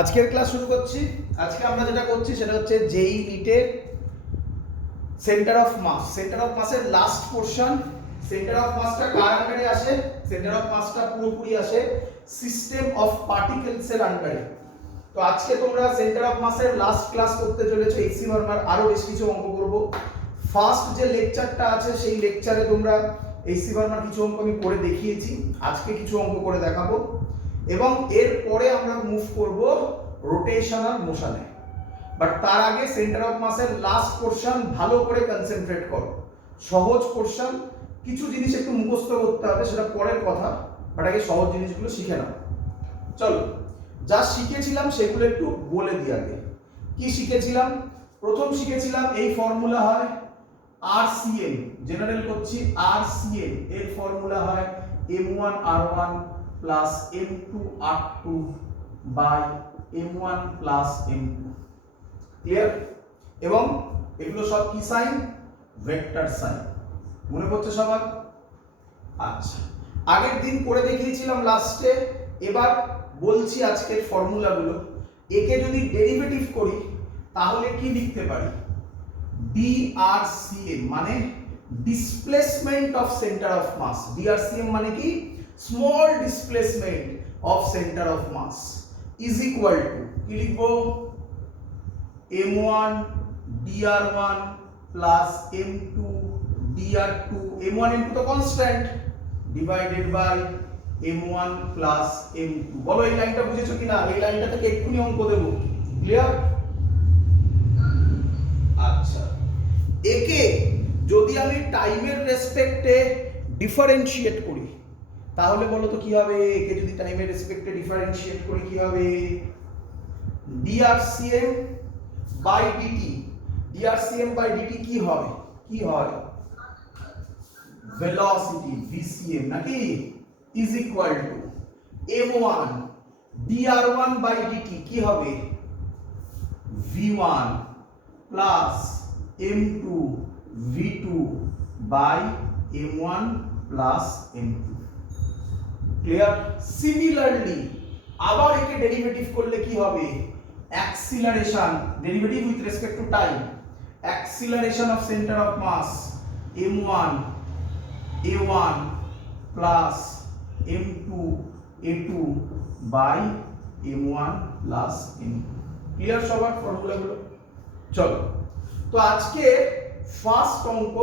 আজকের ক্লাস শুরু করছি। আজকে আমরা যেটা করছি সেটা হচ্ছে জেই নিটের centre of mass. Centre of মাসের লাস্ট পোরশন। সেন্টার অফ মাসটা কার আন্ডারে আসে? সেন্টার অফ মাসটা পুরোপুরি আসে সিস্টেম অফ পার্টিকেলস এর আন্ডারে। তো আজকে তোমরা সেন্টার অফ মাসের লাস্ট ক্লাস করতে চলেছো এইচসি ভার্মার। আরো বেশ কিছু অঙ্ক করব। ফার্স্ট যে লেকচারটা আছে সেই লেকচারে তোমরা এইচসি ভার্মার কিছু অঙ্ক আমি করে দেখিয়েছি, আজকে কিছু অঙ্ক করে দেখাবো এবং এরপরে আমরা মুভ করব রোটেশনাল মোশনে। বাট তার আগে সেন্টার অফ মাসের লাস্ট পোরশন ভালো করে কনসেন্ট্রেট করো। সহজ পোরশন, কিছু জিনিস একটু মুখস্থ করতে হবে, সেটা পরের কথা, বাট আগে সহজ জিনিসগুলো শিখে নাও। চলো, যা শিখেছিলাম সেগুলো একটু বলে দিই আগে। কি শিখেছিলাম? প্রথম শিখেছিলাম এই ফর্মুলা হয় RCM, জেনারেল করছি RCM এর ফর্মুলা হয় M1 R1 plus M2 R2 by M1 plus M2। Clear? এবং এগুলো সব কি সাইন? Vector sign. মনে পড়ছে সবার? আচ্ছা, আগের দিন করে দেখিয়েছিলাম লাস্টে, এবার বলছি আজকের ফর্মুলাগুলো। একে যদি ডেরিভেটিভ করি তাহলে কি লিখতে পারি? DRCM মানে displacement of centre of mass. DRCM মানে কি? Small displacement of centre of mass is equal to কি লিখবো? M1 dr1 plus M2 dr2, M1 M2 তো constant, divided by M1 plus M2। বলো এই লাইনটা বুঝেছো কিনা? এই লাইনটা থেকে এক্ষুনি অঙ্ক দেবো। ক্লিয়ার? আচ্ছা, একে যদি আমি টাইমের রেসপেক্টে ডিফারেন্সিয়েট করি তাহলে বলো তো কি হবে? একে যদি টাইমের রেসপেক্টে ডিফারেন্সিয়েট করি কি হবে? DRCM by dt. DRCM by dt কি হয়? কি হয়? ভেলোসিটি, VCM নাকি? Is equal to M1 dr1 by dt কি হবে? V1 plus M2 V2 by M1 plus M2। Clear? Similarly আবার একে ডেরিভেটিভ করলে কি হবে? Acceleration, derivative with respect to time, acceleration of centre of mass M1 A1 plus M2 A2 by M1 plus M2। Clear সবার ফর্মুলাগুলো? চলো, তো আজকে ফার্স্ট অঙ্ক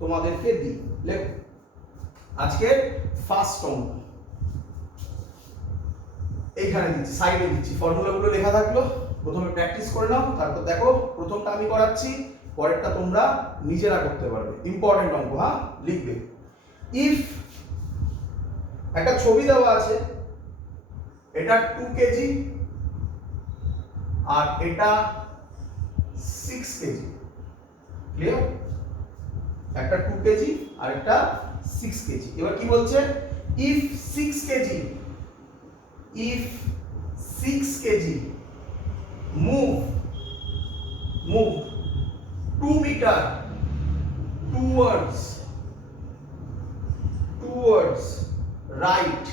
তোমাদেরকে দিই, লেখো। আজকে ফার্স্ট অঙ্ক এইখানে দিচ্ছি, সাইডে দিচ্ছি, ফর্মুলাগুলো লেখা থাকলো। প্রথমে প্র্যাকটিস করে নাও, তারপর দেখো প্রথমটা আমি করাচ্ছি, পরেরটা তোমরা নিজেরা করতে পারবে। ইম্পর্টেন্ট অঙ্ক, হ্যাঁ? লিখবে। ইফ একটা ছবি দেওয়া আছে, এটা 2 কেজি আর এটা 6 কেজি। ক্লিয়ার? একটা 2 কেজি আর একটা 6 কেজি। এবার কি বলছে? If 6 KG if 6 kg move 2 meter towards right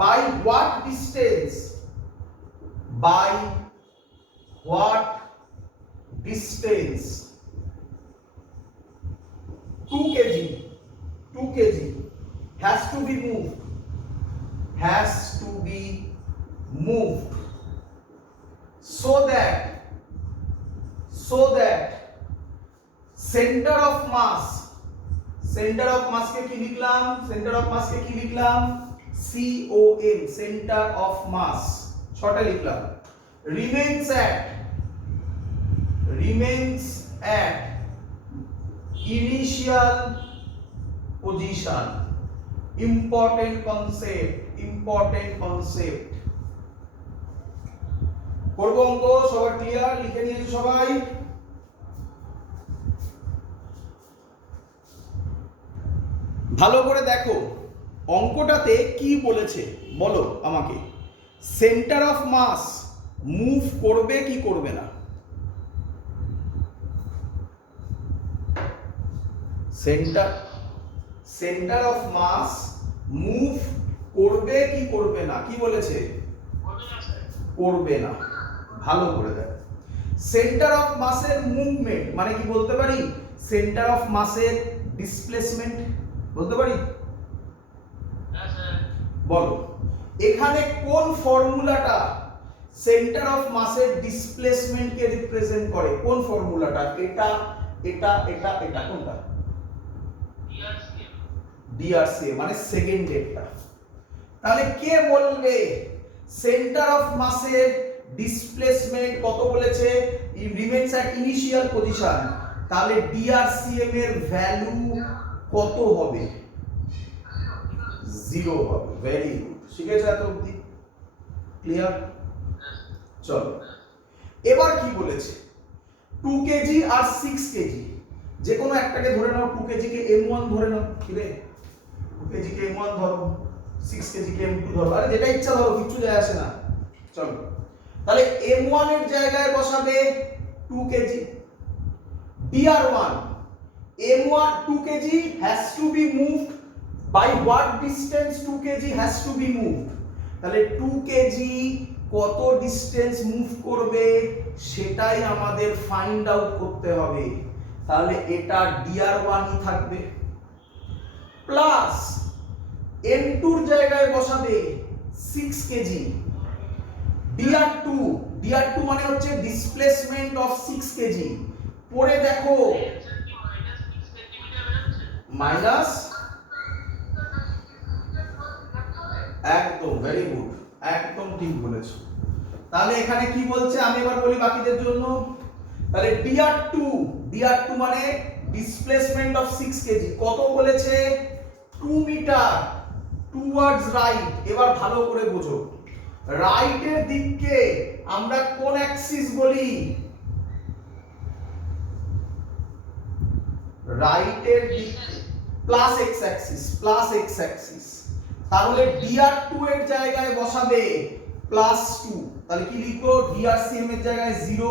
by what distance? 2 kg has to be moved so that center of mass কে কি লিখলাম? COM, center of mass ছটা লিখলাম। remains at initial position। Important concept. করব অঙ্ক, সবার clear? লিখে নিয়েছো সবাই? ভালো করে দেখো অঙ্কটাতে কি বলেছে বলো আমাকে। সেন্টার অফ মাস মুভ করবে কি করবে না? সেন্টার অফ মাস মুভ করবে কি করবে না, কি বলেছে? করবে না। ভালো করে দেখ, সেন্টার অফ মাসের মুভমেন্ট মানে কি বলতে পারি? সেন্টার অফ মাসের ডিসপ্লেসমেন্ট বলতে পারি? বলো এখানে কোন ফর্মুলাটা সেন্টার অফ মাসের ডিসপ্লেসমেন্ট কে রিপ্রেজেন্ট করে? কোন ফর্মুলাটা? এটা এটা এটা এটা কোনটা? ডিআরসিএ মানে সেকেন্ড ডেটটা। তাহলে কে বলবে সেন্টার অফ মাসের ডিসপ্লেসমেন্ট কত বলেছে? Remains at initial position. তাহলে ডিআরসিএম এর ভ্যালু কত হবে? 0 হবে। ভেরি গুড, শিখেছো এত অবধি? ক্লিয়ার? চলো এবার কি বলেছে? 2 কেজি আর 6 কেজি যে কোনো একটাকে ধরে নাও। 2 কেজি কে m1 ধরে নাও। কি রে, 2 কেজি কে m1 ধরো, 6 কেজি কে m2 ধরো, আরে যেটা ইচ্ছা ধরো, কিছু যায় আসে না। চলো তাহলে m1 এর জায়গায় বসাবে 2 KG. dr1 m1 2 KG has to be moved by what distance? 2 KG has to be moved। তাহলে 2 কেজি কত ডিসটেন্স মুভ করবে সেটাই আমাদের ফাইন্ড আউট করতে হবে। তাহলে এটা dr1 ই থাকবে, প্লাস m2 এর জায়গায় বসাবে 6 কেজি। dr2 মানে হচ্ছে ডিসপ্লেসমেন্ট অফ 6 কেজি। পরে দেখো মাইনাস, একদম ভেরি গুড, একদম ঠিক বলেছো। তাহলে এখানে কি বলছে আমি এবার বলি বাকিদের জন্য। তাহলে dr2 মানে ডিসপ্লেসমেন্ট অফ 6 কেজি কত বলেছে? 2 মিটার টুয়ার্ডস রাইট। এবার ভালো করে বোঝো, রাইটের দিককে আমরা কোন অ্যাক্সিস বলি? রাইটের দিক plus x Axis, plus x Axis. তাহলে dr2 এর জায়গায় বসাবে +2। তাহলে কি লিখবো? drcm এর জায়গায় 0,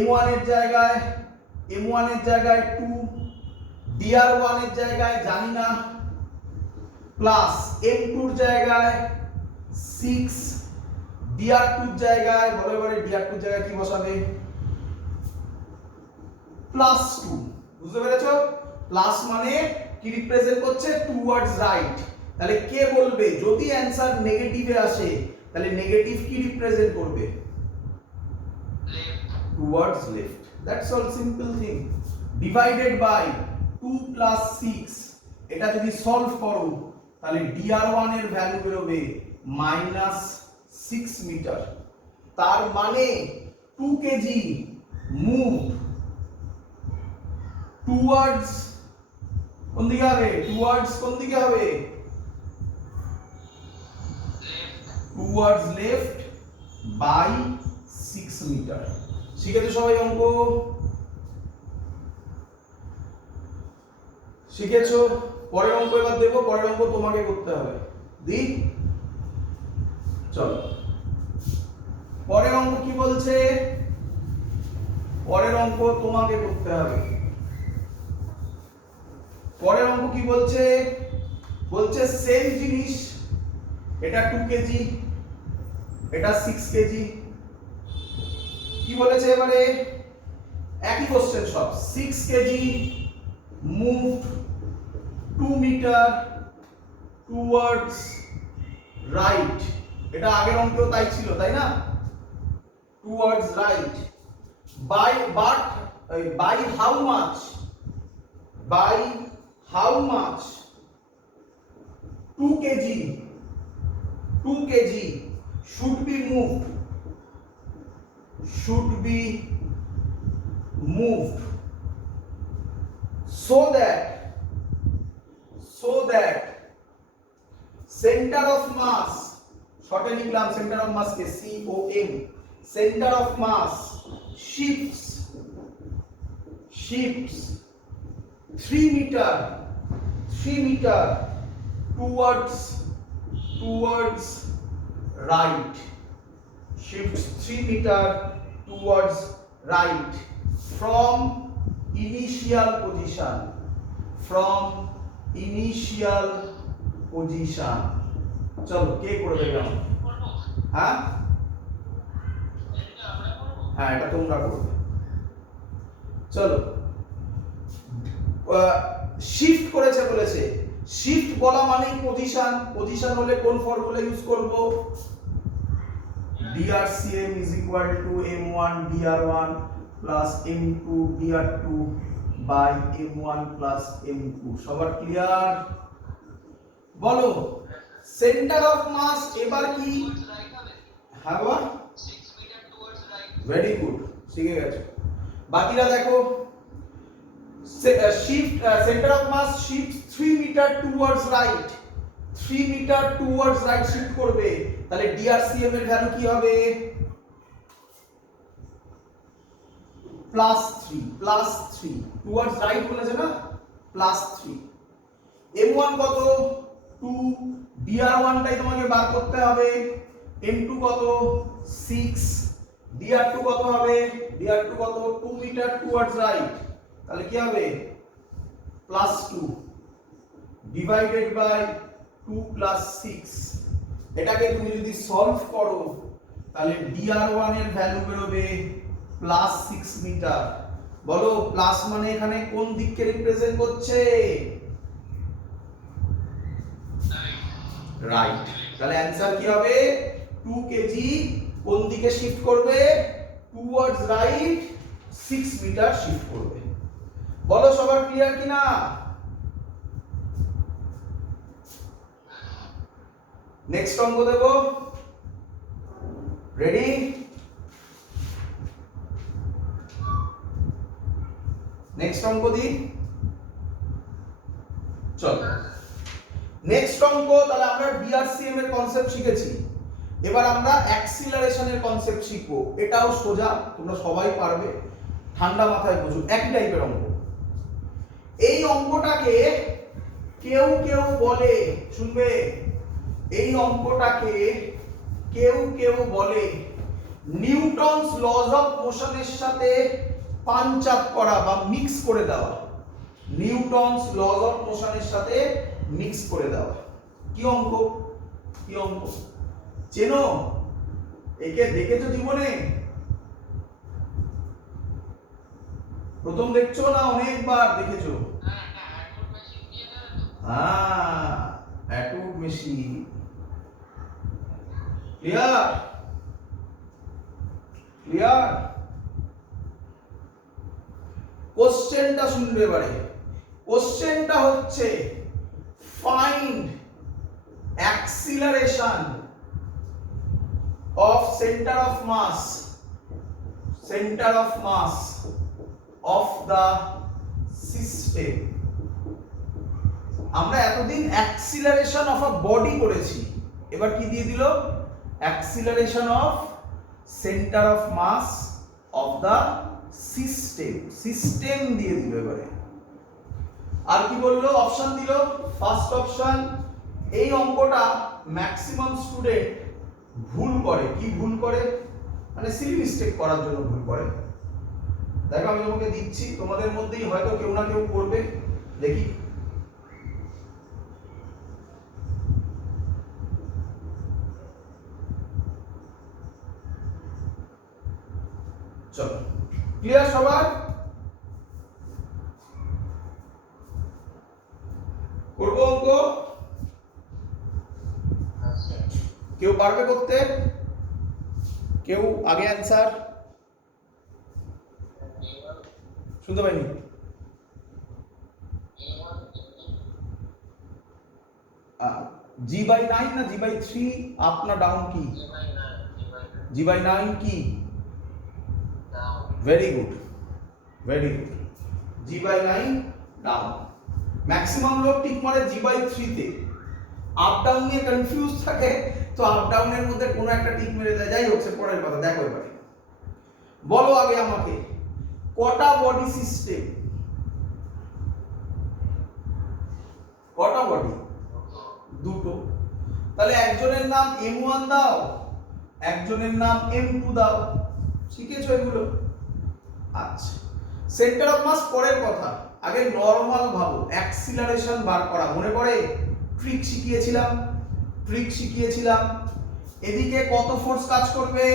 m1 এর জায়গায় 2, dr1 এর জায়গায় জানি না, প্লাস m2 এর জায়গায় 6, dr2 এর জায়গায় বলো এবারে dr2 এর জায়গায় কি বসাবে? +2। বুঝতে পেরেছো? প্লাস মানে কি রিপ্রেজেন্ট করছে? Towards right. তাহলে কে বলবে যদি অ্যানসার নেগেটিভে আসে তাহলে নেগেটিভ কি রিপ্রেজেন্ট করবে? Towards left. That's all, simple thing. Divided by 2 + 6। এটা যদি সলভ করো তাহলে dr1 এর ভ্যালু বেরোবে -6 মিটার। তার মানে 2 কেজি মুভ টুয়ার্ডস কোন দিকে হবে? টুয়ার্ডস কোন দিকে হবে? Towards left by 6 metre. শিখেছো সবাই অঙ্ক? শিখেছো? পরের অঙ্ক এবার দেবো, পরের অঙ্ক তোমাকে করতে হবে। দি চলো পরের অঙ্ক কি বলছে? পরের অঙ্ক তোমাকে করতে হবে। পরের অঙ্ক কি বলছে? বলছে সেম জিনিস, এটা 2 কেজি, এটা 6 কেজি। কি বলেছে এবারে? একই কোশ্চেন সব। 6 kg moved 2 metre towards right. এটা আগের অঙ্কেও তাই ছিল, তাই না? Towards right by how much? By how much? 2 kg should be moved so that center of mass, শর্টে লিখলাম center of mass K COM, center of mass shifts 3 meter towards right. Shifts 3 meter towards right from initial position. চলো কে করে দেবে আমাকে? হ্যাঁ হ্যাঁ, এটা তোমরা করবে। চলো, শিফট করেছে বলেছে। শিফট বলা মানেই পজিশন। পজিশন হলে কোন ফর্মুলা ইউজ করব? drcm is equal to m1 dr1 plus m2 dr2 by m1 plus m2। সবার ক্লিয়ার? বলো সেন্টার অফ মাস এবার কি? হ্যাঁ বাবা, ভেরি গুড, শিখে গেছো। বাকিরা দেখো, shift center of mass shift 3 meter towards right, 3 meter towards right shift করবে, তাহলে drcm এর ভ্যালু কি হবে? +3 towards right বলেছে না, +3। m1 কত? 2, dr1 টাই তোমাকে বার করতে হবে। m2 কত? 6, dr2 কত হবে? dr2 কত? 2 মিটার towards right, তাহলে কি হবে? +2 ডিভাইডেড বাই 2 + 6। এটাকে তুমি যদি সলভ করো তাহলে dr1 এর ভ্যালু বেরোবে +6 মিটার। বলো প্লাস মানে এখানে কোন দিককে রিপ্রেজেন্ট করছে? রাইট। তাহলে অ্যানসার কি হবে? 2 কেজি কোন দিকে শিফট করবে? টুয়ার্ডস রাইট, 6 মিটার শিফট করবে। বলো সবার ক্লিয়ার কিনা? নেক্সট অঙ্ক দেব, রেডি? নেক্সট অঙ্ক দি, চলো নেক্সট অঙ্ক। তাহলে আমরা ডিআরসিএম এর কনসেপ্ট শিখেছি, এবার আমরা অ্যাক্সিলারেশনের কনসেপ্ট শিখবো। এটাও সোজা, তোমরা সবাই পারবে, ঠান্ডা মাথায় বুঝো, একই টাইপের অঙ্ক। এই অঙ্কটাকে কেউ কেউ বলে, শুনবে, এই অঙ্কটাকে কেউ কেউ বলে নিউটনস লজ অফ মোশনের সাথে পাঞ্চ আপ করা বা মিক্স করে দেওয়া। নিউটনস লজ অফ মোশনের সাথে মিক্স করে দেওয়া। কি অঙ্ক? কি অঙ্ক চেনো? একে দেখেছো জীবনে? প্রথম দেখছো না অনেকবার দেখেছো? হ্যাঁ, অ্যাটুড মেশিন। ক্লিয়ার? ক্লিয়ার? কোশ্চেনটা শুনবে এবারে। কোশ্চেনটা হচ্ছে find acceleration of center of mass of the system। আমরা এতদিন অ্যাক্সিলারেশন অফ আ বডি করেছি, এবার কি দিয়ে দিল? Acceleration of centre of mass of the system দিয়ে দিল এবারে। আর কি বললো? অপশন দিল। ফার্স্ট অপশন, এই অঙ্কটা ম্যাক্সিমাম স্টুডেন্ট ভুল করে। কি ভুল করে? মানে সিলি মিস্টেক করার জন্য ভুল করে। দেখো আমি তোমাকে দিচ্ছি, তোমাদের মধ্যেই হয়তো কেউ না কেউ করবে, দেখি। চলো, ক্লিয়ার সবার? করবো অঙ্ক? কেউ পারবে করতে? কেউ আগে অ্যান্সার? শুনতে পাইনি। g/9 না g/3, আপ না ডাউন কি? g/9 কি? Very good, very good. g/9 down. Maximum লোক ঠিক মারে g/3 তে। আপ ডাউন নিয়ে কনফিউজ থাকে, তো আপ ডাউনের মধ্যে কোনো একটা টিক মেরে দেয়। যাই হোক, সে পরের কথা। দেখো এবারে বলো আগে আমাকে, কটা বডি সিস্টেম? কটা বডি? দুটো। তাহলে একজনের নাম m1 দাও, একজনের নাম m2 দাও। শিখেছো এগুলো? আচ্ছা, সেন্টার অফ মাস পরের কথা, আগে নরমাল ভাবো। অ্যাক্সিলারেশন বার করা মনে পড়ে? ট্রিক শিখিয়েছিলাম। ট্রিক শিখিয়েছিলাম। এদিকে কত ফোর্স কাজ করবে?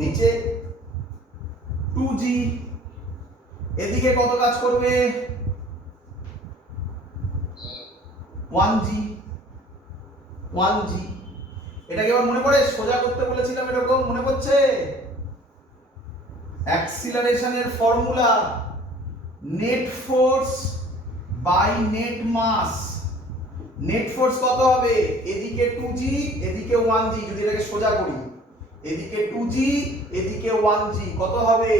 নিচে 2g, এদিকে কত কাজ করবে? 1g। এটাকে এবার মনে পড়ে? সোজা করতে বলেছিলাম এরকম, মনে পড়ছে? অ্যাক্সিলারেশনের formula net force by net mass. Net force কত হবে? এদিকে 2g, এদিকে 1g। যদি এটাকে সোজা করি, এদিকে 2g, এদিকে 1g, কত হবে?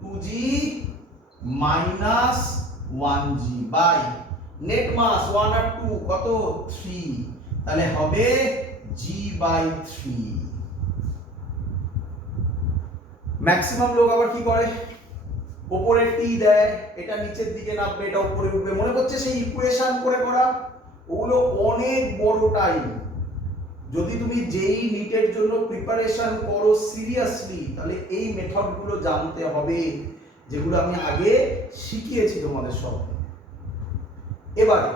2g minus 1g by net mass 1 আর 2 কত? 3। তাহলে হবে g বাই 3। ম্যাক্সিমাম লোক আবার কি করে? উপরে টি দেয়, এটা নিচের দিকে নামবে, এটা উপরে উঠবে। মনে করছে সেই ইকুয়েশন করে করা? ওগুলো অনেক বড় টাইম। যদি তুমি যেই নিটের জন্য প্রিপারেশন করো সিরিয়াসলি, তাহলে এই মেথডগুলো জানতে হবে, যেগুলো আমি আগে শিখিয়েছি তোমাদের সব। এবারে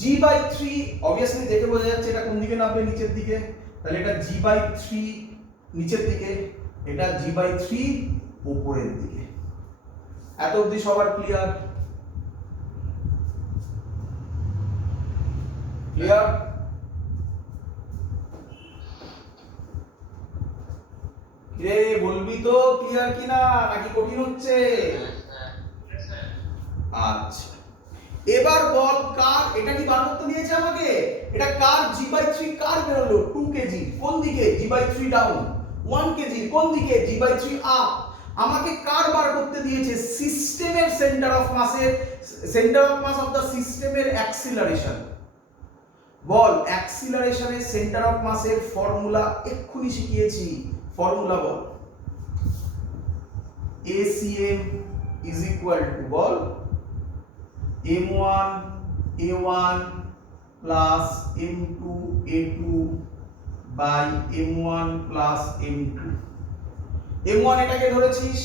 g/3 অবভিয়াসলি দেখে বোঝা যাচ্ছে এটা কোন দিকে নামবে? নিচের দিকে। তাহলে এটা g/3 নিচের দিকে, এটা g/3 উপরের দিকে। এত অবধি সবার ক্লিয়ার? ক্লিয়ার? রে বলবি তো ক্লিয়ার কিনা, নাকি কঠিন হচ্ছে? আচ্ছা, এবার বল কার, এটা কি বার করতে দিয়েছে আমাকে? এটা কার g/3 কার বেরোলো? 2 কেজি। কোন দিকে? g/3 down. 1 কেজি কোন দিকে? g/3 up. আমাকে কার বার করতে দিয়েছে? সিস্টেমের সেন্টার অফ মাসের, centre of mass of the সিস্টেমের অ্যাক্সিলারেশন। বল অ্যাক্সিলারেশনের সেন্টার অফ মাসের ফর্মুলা এক্ষুনি শিখিয়েছি। ফর্মুলা বল। ACM is equal to বল m1 a1 plus m2 a2 by m1 plus m2। m1 এটাকে ধরেছিস,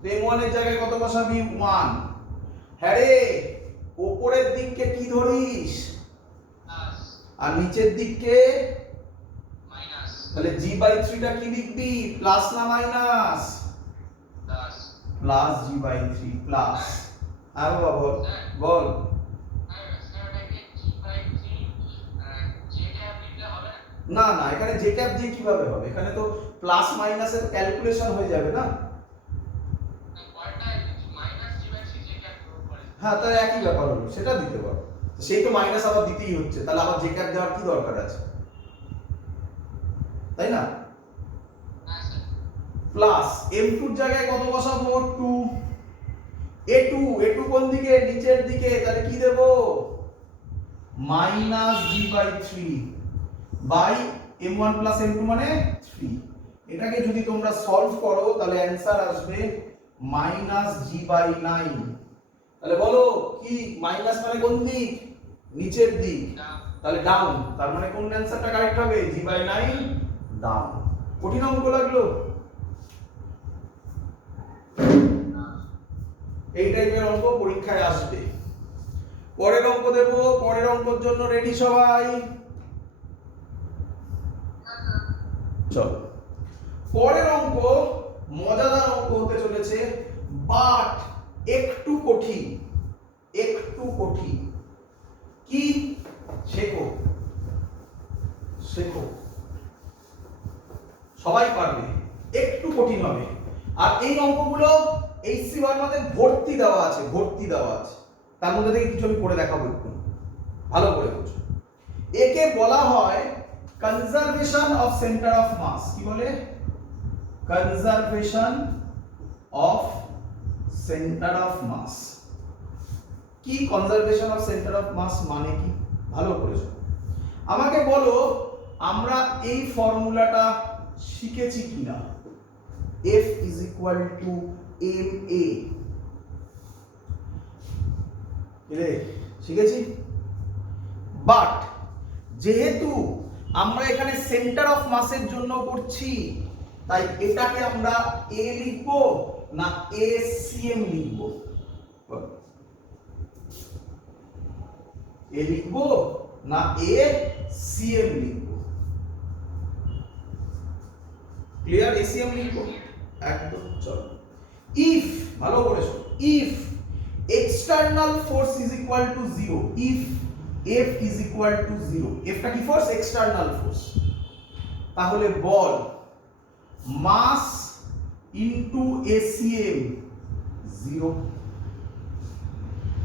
তো m1 এর জায়গায় কত বসাবি? 1। হ্যাঁ রে, উপরের দিককে কি ধরিস? আর নিচের দিককে মাইনাস। তাহলে g/3 টা কি লিখবি? প্লাস না minus? Plus. Plus g/3 plus. আর বাবা বল বল। না না, এখানে j ক্যাপ দিয়ে কিভাবে হবে? এখানে তো প্লাস মাইনাসের ক্যালকুলেশন হয়ে যাবে না? হ্যাঁ, তাহলে একই ব্যাপার হলো, সেটা দিতে পারো। সেই তো মাইনাস আবার দিতেই হচ্ছে, তাহলে আবার j ক্যাপ দেওয়ার কি দরকার আছে? তাই না? প্লাস m2 এর জায়গায় কত বসাবো? 2। a2 কোন দিকে? নিচের দিকে। তাহলে কি দেব? Minus g/3 by m1 plus m2 মানে 3। এটাকে যদি তোমরা সলভ করো তাহলে অ্যানসার আসবে মাইনাস g/9। তাহলে বলো কি মাইনাস মানে কোন দিক? নিচের দিক। তাহলে ডাউন। তার মানে কোন অ্যানসারটা কারেক্ট হবে? g/9 down. কঠিন অঙ্ক লাগলো? এই টাইপের অঙ্ক পরীক্ষায় আসবে। পরের অঙ্ক দেব। পরের অঙ্কের জন্য রেডি সবাই? চলো, পরের অঙ্ক মজাদার অঙ্ক হতে চলেছে, বাট একটু কঠিন। একটু কঠিন কি? শেখো শেখো, সবাই পারবে, একটু কঠিন হবে। আর এই অঙ্কগুলো HC বার্মাতে ভর্তি দেওয়া আছে, ভর্তি দেওয়া আছে। তার মধ্যে থেকে কিছু আমি করে দেখাবো, একটু ভালো করে বুঝো। একে বলা হয় conservation of centre of mass. কি বলে? Conservation of centre of mass. কি conservation of centre of mass মানে কি? ভালো করে শোনো। আমাকে বলো আমরা এই ফর্মুলাটা শিখেছি কিনা? F is equal to ma। রে শিখেছি। বাট যেহেতু আমরা এখানে সেন্টার অফ মাসের জন্য করছি, তাই এটাকে আমরা a লিখব না ACM লিখব? এ লিখবো না এ সিএম লিখবো? ক্লিয়ার? এসিএম লিখবো একদম। চলো, ইফ, ভালো করে শোনো, if external force is equal to 0, if F is equal to 0, এফটা কি ফোর্স? External force. তাহলে বল মাস ইনটু এসিএম 0।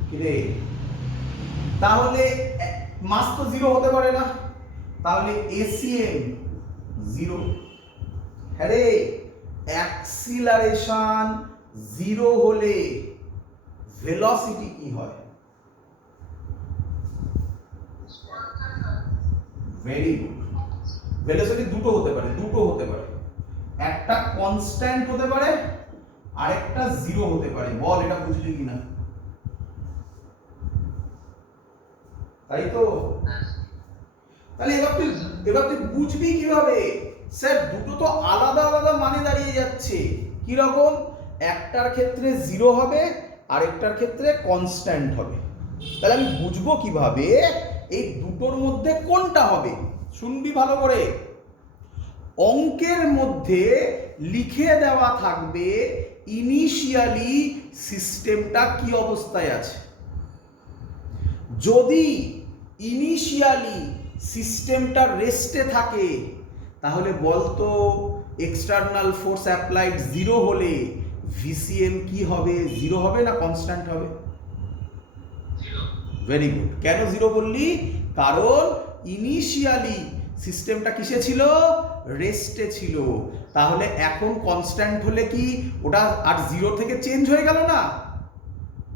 কি রে? তাহলে মাস তো 0 হতে পারে না, তাহলে এসিএম 0। হ্যাঁ রে, অ্যাক্সিলারেশন 0 হলে ভেলোসিটি কি হয়? Very good. ভেলোসিটি দুটো হতে পারে, একটা কনস্ট্যান্ট হতে পারে আর একটা 0 হতে পারে। বল এটা বুঝলি কিনা? তাই তো? তাহলে এবার তুই বুঝবি কিভাবে? স্যার দুটো তো আলাদা আলাদা মানে দাঁড়িয়ে যাচ্ছে। কি রকম? একটার ক্ষেত্রে 0 হবে আর একটার ক্ষেত্রে কনস্ট্যান্ট হবে। তাহলে আমি বুঝবো কিভাবে এই দুটোর মধ্যে কোনটা হবে? শুনবি ভালো করে। অঙ্কের মধ্যে লিখে দেওয়া থাকবে ইনিশিয়ালি সিস্টেমটা কি অবস্থায় আছে। যদি ইনিশিয়ালি সিস্টেমটা রেস্টে থাকে তাহলে বলতো এক্সটার্নাল ফোর্স অ্যাপ্লাইড 0 হলে ভিসিএম কি হবে? 0 হবে না কনস্ট্যান্ট হবে? Very good. কেন 0 বললি? কারণ ইনিশিয়ালি সিস্টেমটা কিসে ছিল? রেস্টে ছিল। তাহলে এখন কনস্ট্যান্ট হলে কি ওটা আর 0 থেকে চেঞ্জ হয়ে গেল না?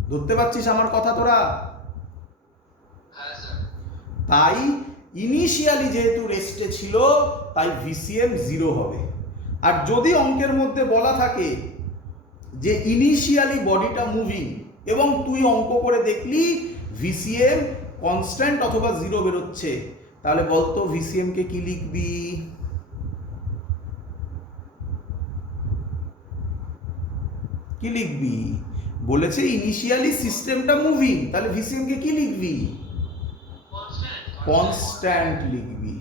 ধরতে পারছিস আমার কথা তোরা? তাই ইনিশিয়ালি যেহেতু রেস্টে ছিল তাই ভিসিএম 0 হবে। আর যদি অঙ্কের মধ্যে বলা থাকে যে ইনিশিয়ালি বডিটা মুভিং এবং তুই অঙ্ক করে দেখলি ভিসিএম কনস্ট্যান্ট অথবা 0 বেরোচ্ছে, তাহলে বলতো ভিসিএম কে কি লিখবি? কি লিখবি? বলেছে ইনিশিয়ালি সিস্টেমটা মুভিং, তাহলে ভিসিএম কে কি লিখবি? কনস্ট্যান্ট লিখবি।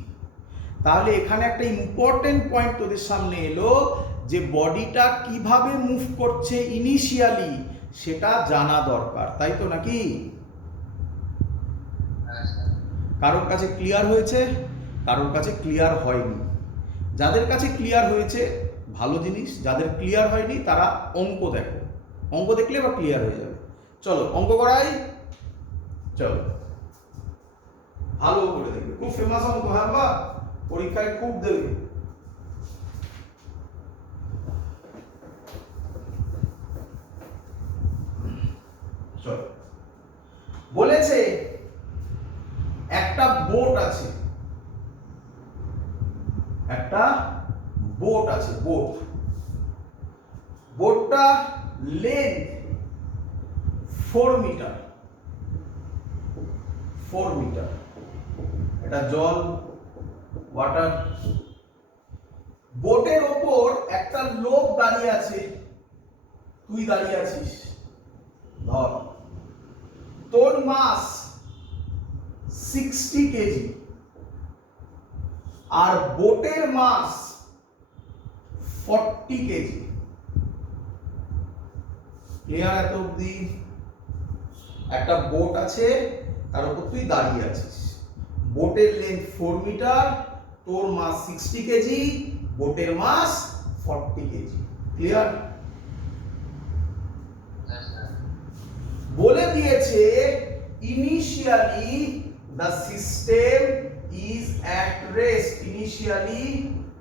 তাহলে এখানে একটা ইম্পর্টেন্ট পয়েন্ট তোদের সামনে এলো যে বডিটা কিভাবে মুভ করছে ইনিশিয়ালি সেটা জানা দরকার, তাই তো নাকি? কারোর কাছে ক্লিয়ার হয়েছে, কারোর কাছে ক্লিয়ার হয়নি। যাদের কাছে ক্লিয়ার হয়েছে ভালো জিনিস, যাদের ক্লিয়ার হয়নি তারা অঙ্ক দেখো, অঙ্ক দেখলে এবার ক্লিয়ার হয়ে যাবে। চলো অঙ্ক করাই, চলো ভালো করে দেখবে, খুব ফেমাস অঙ্ক। হ্যাঁ বা পরীক্ষায় খুব দেবে। চলো, বলেছে একটা বোট আছে, একটা বোট আছে, বোটটা লেন্থ 4 মিটার, 4 মিটার। এটা জল, ওয়াটার। বোটের ওপর একটা লোক দাঁড়িয়ে আছে, তুই দাঁড়িয়ে আছিস। ধর তোর মাস 60 কেজি আর বোটের মাস 40 কেজি। ক্লিয়ার এত অবধি? একটা বোট আছে, তার উপর তুই দাঁড়িয়ে আছিস। বোটের লেন্থ 4 মিটার, তোর মাস 60 কেজি, বোটের মাস 40 কেজি। ক্লিয়ার? বলে দিয়েছে initially the system is at rest, initially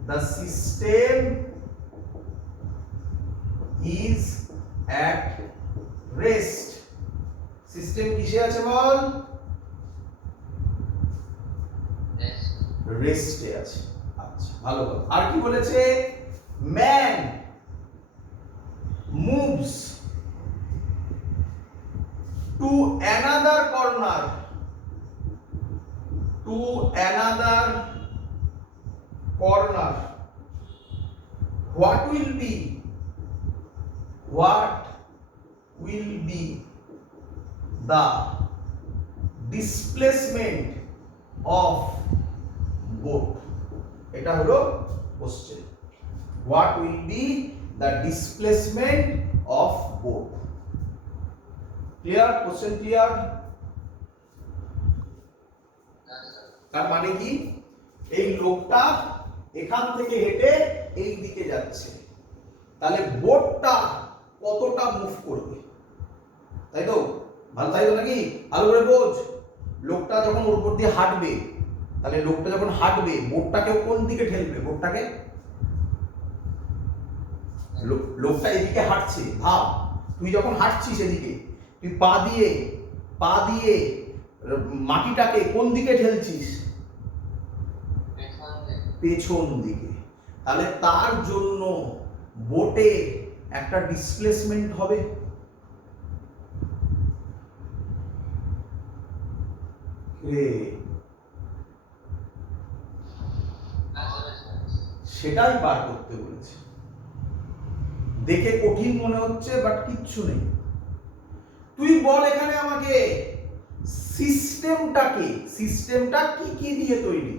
the system is at rest। System কিসে আছে বল? রেস্টে আছে। আচ্ছা ভালো কথা। আর কি বলেছে? Man moves to another corner, to another corner. What will be the displacement of boat. এটা হলো question, what will be the displacement of boat. Clear? Question clear? তার মানে কি, এই লোকটা এখান থেকে হেঁটে এই দিকে যাচ্ছে, তাহলে বোটটা কতটা মুভ করবে, তাই তো? ভালো, তাই তো নাকি? ভালো করে বোঝ। লোকটা যখন ওর উপর দিয়ে হাঁটবে, তাহলে লোকটা যখন হাঁটবে বোটটাকে কোন দিকে ঠেলবে? বোটটাকে, লোকটা এদিকে হাঁটছে, ভাব তুই যখন হাঁটছিস এদিকে, তুই পা দিয়ে মাটিটাকে কোন দিকে ঠেলছিস? পেছন দিকে। তাহলে তার জন্য বোটে একটা ডিসপ্লেসমেন্ট হবে। সেটাই বার করতে বলেছে। দেখে কঠিন মনে হচ্ছে, বাট কিচ্ছু নেই। তুই বল এখানে আমাকে, সিস্টেমটা কি কি দিয়ে তৈরি?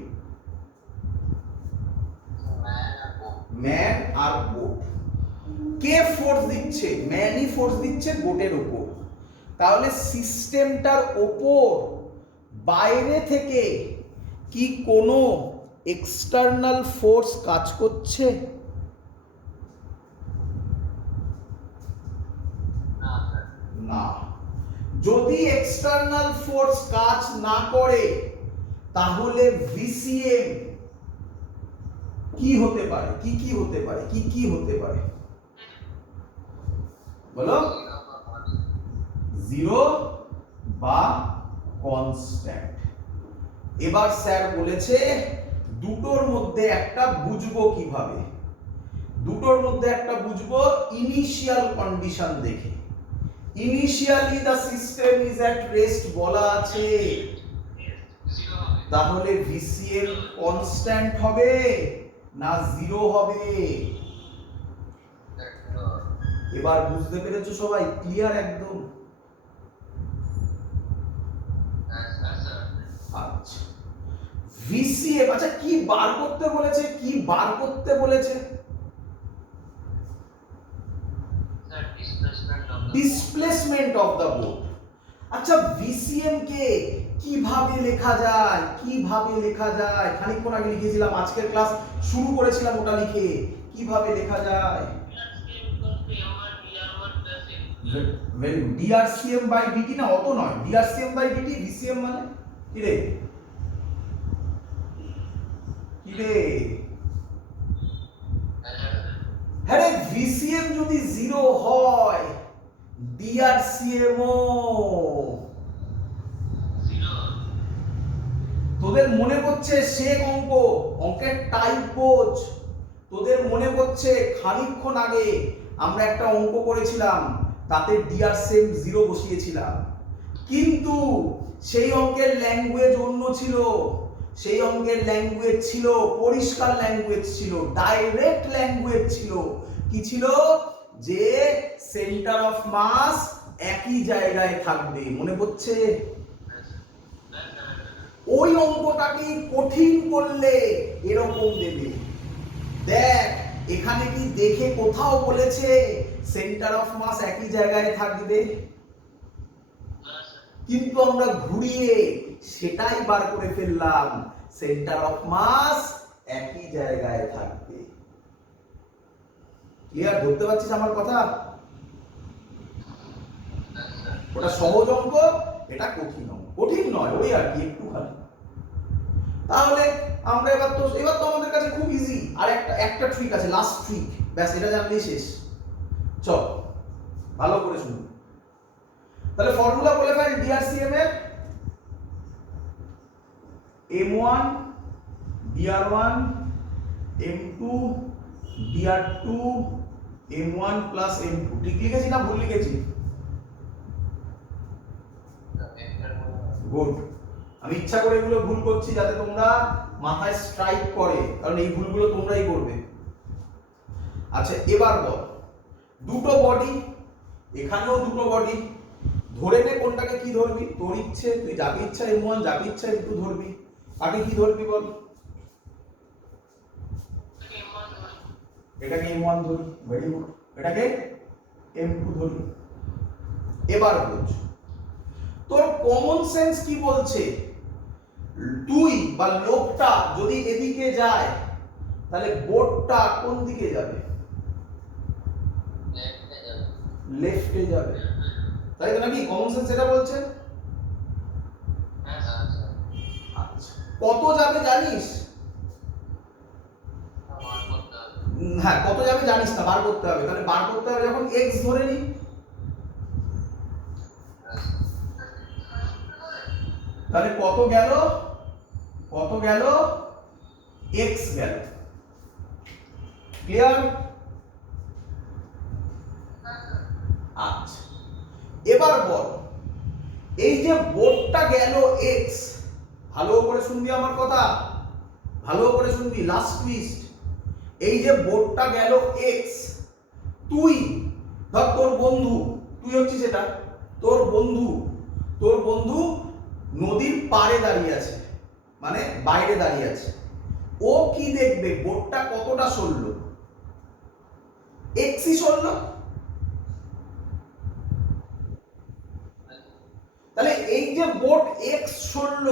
ম্যান আর বোট। কে ফোর্স দিচ্ছে? ম্যানই ফোর্স দিচ্ছে বোটের উপর। তাহলে সিস্টেমটার উপর বাইরে থেকে কি কোনো এক্সটার্নাল ফোর্স কাজ করছে? না। যদি এক্সটার্নাল ফোর্স কাজ না করে, তাহলে ভিসিএম কি হতে পারে? কি হতে পারে? কি হতে পারে বলো? জিরো বা কনস্ট্যান্ট। এবার স্যার বলেছে দুটোর মধ্যে একটা বুঝবো কিভাবে? দুটোর মধ্যে একটা বুঝবো ইনিশিয়াল কন্ডিশন দেখে। Initially the system is at rest বলা আছে, তাহলে ভিসিএম কনস্ট্যান্ট হবে না জিরো হবে? এবার বুঝতে পেরেছো সবাই? ক্লিয়ার একদম? আচ্ছা, ভিসিএম, আচ্ছা কি বার করতে বলেছে? Displacement of the boat. আচ্ছা, ভিসিএম কে কিভাবে লেখা যায়? খানিকক্ষণ আগে লিখেছিলাম, আজকের ক্লাস শুরু করেছিলাম ওটা লিখে। কিভাবে লেখা যায়? ডিআরসিএম বাই ডিটি না, অত নয়। ডিআরসিএম বাই ডিটি, ভিসিএম মানে কি রে? হ্যাঁ, ভিসিএম যদি জিরো হয়, ডিআরসিএম ও তোদের মনে পড়ছে শেখ অঙ্কের টাইপ বোঝ। তোদের মনে পড়ছে খানিকক্ষণ আগে আমরা একটা অঙ্ক করেছিলাম, তাতে ডিআরসিএম জিরো বসিয়েছিলাম, কিন্তু সেই অঙ্কের ল্যাঙ্গুয়েজ অন্য ছিল। সেই অঙ্কের ল্যাঙ্গুয়েজ ছিল পরিষ্কার ল্যাঙ্গুয়েজ ছিল, ডাইরেক্ট ল্যাঙ্গুয়েজ ছিল। কি ছিল? যে সেন্টার অফ মাস একই জায়গায় থাকবে। মনে পড়ছে? ওই অঙ্কটাকে কঠিন করলে এরকম দেবে। দেখ এখানে কি দেখে কোথাও বলেছে সেন্টার অফ মাস একই জায়গায় থাকবে? কিন্তু আমরা ঘুরিয়ে সেটাই বার করে ফেললাম, সেন্টার অফ মাস একই জায়গায় থাকবে। ক্লিয়ার? ধরতে পারছিস আমার কথা? ওটা সহজ অঙ্ক, এটা কঠিন অঙ্ক। কঠিন নয়, ওই আর কি একটুখানি। তাহলে আমরা এবার তো আমাদের কাছে খুব ইজি। আর একটা ট্রিক আছে, লাস্ট ট্রিক, ব্যাস এটা জানলেই শেষ। চল ভালো করে শুনুন। তাহলে ফর্মুলা বলে ফেল ডিআরসিএম এর। M1 dr1 M2 dr2 M1 plus M2। ঠিক লিখেছি না ভুল লিখেছি? গুড। আমি ইচ্ছা করে এগুলো ভুল করছি যাতে তোমরা মাথায় স্ট্রাইক করে, কারণ এই ভুলগুলো তোমরাই করবে। আচ্ছা এবার বল, দুটো বডি, এখানেও দুটো বডি, ধরে নে কোনটাকে কি ধরবি, তোর ইচ্ছে, তুই যাকে ইচ্ছা m1 যাকে ইচ্ছা m2 ধরবি। আগে কি ধরবি বল? এটাকে m1 ধরি, ভেরি গুড। এটাকে m2 ধরি। এবার বুঝ, তোর কমন সেন্স কি বলছে? তুই বা লোকটা যদি এদিকে যায় তাহলে বোর্ডটা কোন দিকে যাবে? লেফটে যাবে, তাই তো নাকি? কমন সেন্স এটা বলছে। আচ্ছা, কত যাবে জানিস? হ্যাঁ, কত যাবে জানিস না, বার করতে হবে। তাহলে বার করতে হবে যখন x ধরে নি, তাহলে কত গেল? কত গেল? x গেল। ক্লিয়ার? আচ্ছা, এবার বল, এই যে বোর্ডটা গেল x, ভালো করে শুনবি আমার কথা, ভালো করে শুনবি, লাস্ট টুইস্ট। এই যে বোর্ডটা গেল x, তুই ধর তোর বন্ধু, তুই হচ্ছিস এটা তোর বন্ধু, তোর বন্ধু নদীর পাড়ে দাঁড়িয়ে আছে, মানে বাইরে দাঁড়িয়ে আছে। ও কি দেখবে? বোর্ডটা কতটা সরল? এক্সই সরল। তাহলে এই যে বোর্ড এক্স সরল,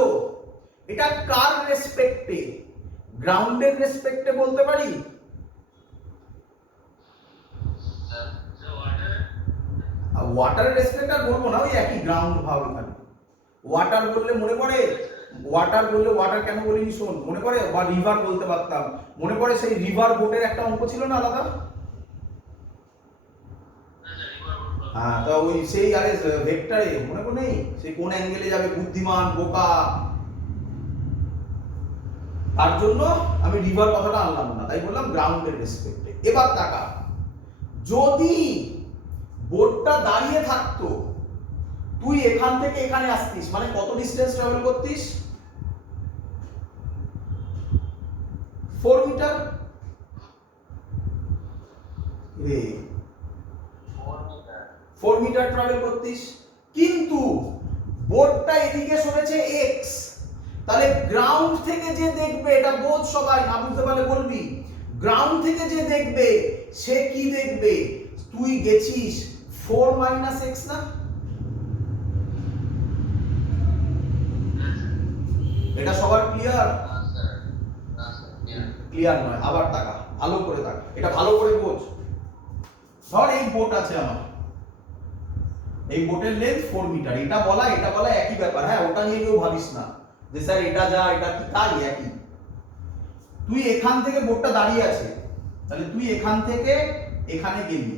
এটা কার রেসপেক্টে? গ্রাউন্ডের রেসপেক্টে বলতে পারি? ওয়াটারের রেসপেক্ট আর বলবো না, ওই একই গ্রাউন্ড ভাব। এখানে ওয়াটার বললে মনে পড়ে, ওয়াটার বললে ওয়াটার কেন বলিনি শোন, মনে পড়ে, বা রিভার বলতে পারতাম, মনে পড়ে সেই রিভার বোটের একটা অঙ্ক ছিল না আলাদা? হ্যাঁ, তো ওই সেই আরে ভেক্টরে মনে পড়ে নেই, সেই কোন অ্যাঙ্গেলে যাবে, বুদ্ধিমান বোকা, তার জন্য আমি রিভার কথাটা আনলাম না, তাই বললাম গ্রাউন্ডের রেসপেক্টে। এবার তাকা, যদি বোটটা দাঁড়িয়ে থাকতো, তুই এখান থেকে এখানে আসতিস, মানে কত ডিসটেন্স ট্রাভেল করতিস? 4 মিটার। রে 4 মিটার ট্রাভেল করতিস, কিন্তু বোটটা এদিকে সরেছে x, তাহলে গ্রাউন্ড থেকে যে দেখবে, এটা বোঝ সবাই, না বুঝতে পারলে বলবি, গ্রাউন্ড থেকে যে দেখবে সে কি দেখবে? তুই গেছিস 4 মাইনাস x না? এটা সবার ক্লিয়ার? ক্লিয়ার নয়, আবার তাকা, ভালো করে তাকা, এটা ভালো করে বোঝ। ধর এই বোট আছে আমার, এই বোটের লেন্থ 4 মিটার, এটা বলা একই ব্যাপার। হ্যাঁ, ওটা নিয়ে কেউ ভাবিস না যে স্যার এটা যা এটা কি, তাই একই। তুই এখান থেকে বোটটা দাঁড়িয়ে আছে, তাহলে তুই এখান থেকে এখানে গেলি,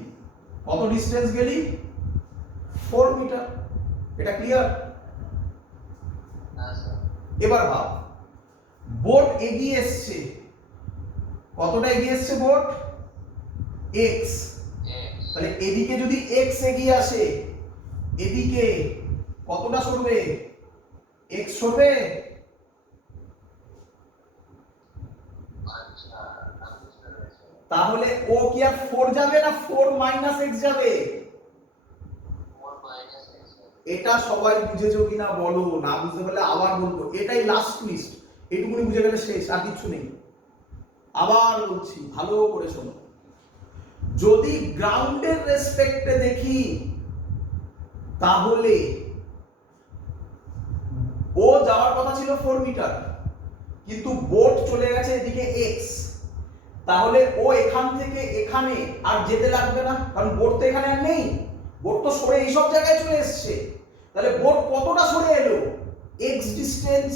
কত ডিসটেন্স গেলি? 4 মিটার। এটা ক্লিয়ার? এবার ভাব, বোট এগিয়ে এসছে, কতটা এগিয়ে এসছে বোট? x। তাহলে এদিকে যদি x এগিয়ে আসে, এদিকে কতটা সরবে? x সরবে। তাহলে ও কি আর 4 যাবে না 4 মাইনাস x যাবে? এটা সবাই বুঝেছো কিনা বলো, না বুঝতে পারলে আবার বলবো, এটাই লাস্ট টুইস্ট, এইটুকুনি বুঝে গেলে শেষ, আর কিছু নেই। আবার বলছি, ভালো করে শোনো, যদি গ্রাউন্ডের রেসপেক্টে দেখি, তাহলে ও যাওয়ার কথা ছিল 4 মিটার, কিন্তু বোট চলে গেছে এদিকে x, তাহলে ও এখান থেকে এখানে আর যেতে লাগবে না, কারণ বোট তো এখানে আর নেই, বোট তো সরে এই সব জায়গায় চলে এসেছে। তাহলে বোট কতটা সরে এলো? x distance.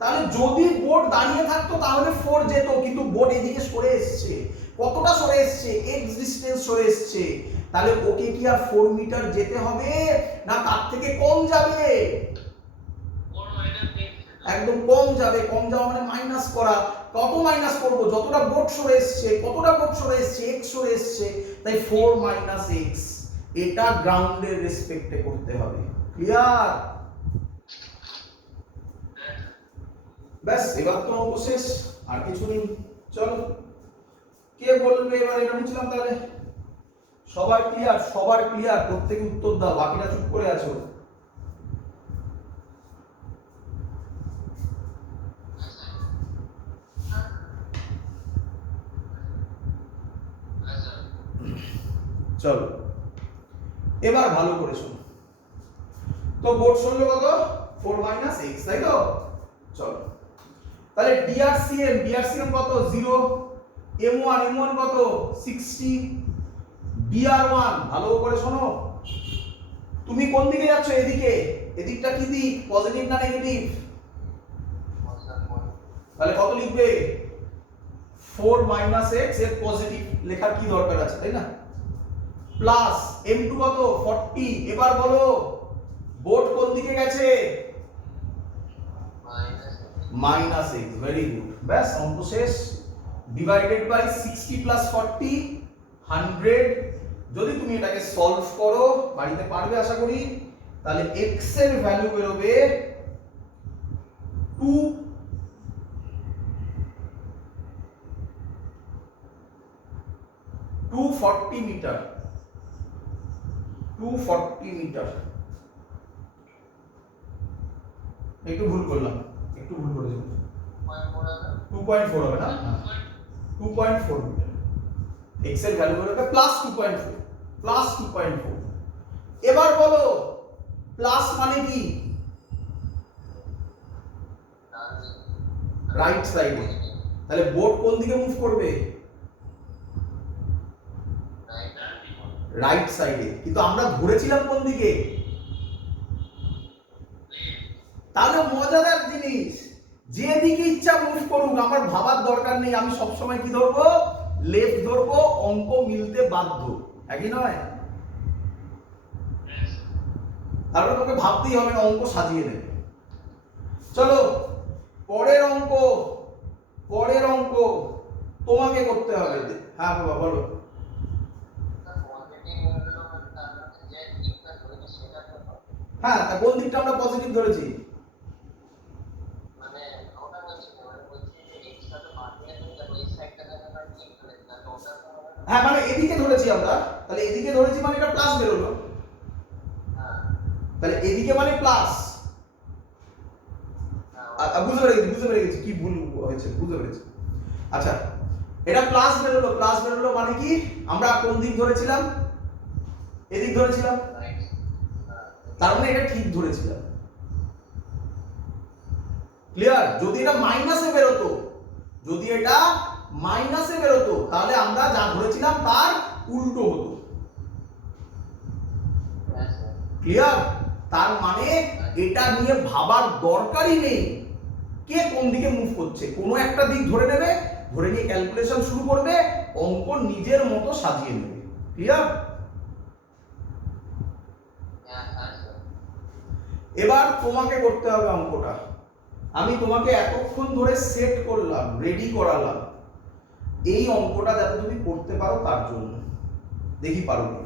তাহলে যদি বোট দাঁড়িয়ে থাকতো তাহলে 4 যেত, কিন্তু বোট এদিকে সরে এসেছে, কতটা সরে এসেছে? x ডিসটেন্স সরে এসেছে। তাহলে ওকে কি আর 4 মিটার যেতে হবে, না তার থেকে কম যাবে? একদম কম যাবে। কম যাওয়া মানে মাইনাস করা। কত মাইনাস করব? যতটা বোট সরে এসেছে, কতটা বোট সরে এসেছে? x সরে এসেছে, তাই 4 মাইনাস x। এটা গ্রাউন্ডের রেসপেক্টে করতে হবে। ক্লিয়ার? ব্যাস, এবার তো অঙ্ক শেষ, আর কিছু নেই। চলো, কে বলবে এবার? এটা বুঝলাম। তাহলে সবার ক্লিয়ার? সবার ক্লিয়ার? প্রত্যেকে উত্তর দাও, বাকিরা চুপ করে আছো। চলো এবার ভালো করে শোনো। তো বোর্ড সরল কত 4 মাইনাস x, তাই তো? চলো তাহলে DRCM কত 0, M1 কত 60, DR1 ভালো করে শোনো। তুমি কোন দিকে যাচ্ছ? এদিকে। এদিকটা কি দিক? পজিটিভ না নেগেটিভ? তাহলে কত লিখবে? 4 মাইনাস x এর পজিটিভ লেখার কি দরকার আছে, তাই না? প্লাস M2 কত 40। এবার বলো বোর্ড কোন দিকে গেছে? Minus x। ভেরি গুড, ব্যাস অঙ্ক শেষ। Divided by 60 plus 40 100। যদি তুমি এটাকে সলভ করো, বাড়িতে পারবে আশা করি, তাহলে x এর ভ্যালু বেরোবে 240 মিটার। 240 মিটার। একটু ভুল করলাম, একটু ভুল করেছি। 2.4 হবে না? 2.4 মিটার। x এর ভ্যালু বেরোবে প্লাস 2.4, প্লাস 2.4। এবার বলো প্লাস মানে কি? রাইট সাইডে। তাহলে বোর্ড কোন দিকে মুভ করবে? রাইট সাইডে। কিন্তু আমরা ধরেছিলাম কোন দিকে? তাহলে মজাদার জিনিস, যে দিকে ইচ্ছা মুভ করুক, আমার ভাবার দরকার নেই। আমি সব সময় কি ধরবো? লেফট ধরবো। অঙ্ক মিলতে বাধ্য, একই নয়? তাহলে তোকে ভাবতেই হবে না, অঙ্ক সাজিয়ে নেবে। চলো পরের অঙ্ক, পরের অঙ্ক তোমাকে করতে হবে। হ্যাঁ বাবা বলো। হ্যাঁ, তা কোন দিকটা আমরা পজিটিভ ধরেছি? হ্যাঁ মানে এদিকে ধরেছি আমরা, তাহলে এদিকে ধরেছি মানে এটা প্লাস বেরোলো। তাহলে এদিকে মানে প্লাস। বুঝতে পেরে গেছি কি ভুল হয়েছে, বুঝতে পেরেছি। আচ্ছা এটা প্লাস বেরোলো, প্লাস বেরোলো মানে কি? আমরা কোন দিক ধরেছিলাম? এদিক ধরেছিলাম, তার মানে এটা ঠিক ধরেছিলাম। ক্লিয়ার? যদি এটা মাইনাসে বেরোতো, যদি এটা মাইনাসে বেরোতো, তাহলে আমরা যা ধরেছিলাম তার উল্টো হতো। ক্লিয়ার? তার মানে এটা নিয়ে ভাবার দরকারই নেই কে কোন দিকে মুভ করছে। কোনো একটা দিক ধরে নেবে, ধরে নিয়ে ক্যালকুলেশন শুরু করবে, অঙ্ক নিজের মতো সাজিয়ে নেবে। ক্লিয়ার? এবার তোমাকে করতে হবে অঙ্কটা। আমি তোমাকে এতক্ষণ ধরে সেট করলাম, রেডি করালাম এই অঙ্কটা যাতে তুমি করতে পারো, তার জন্য। দেখি পারো কি।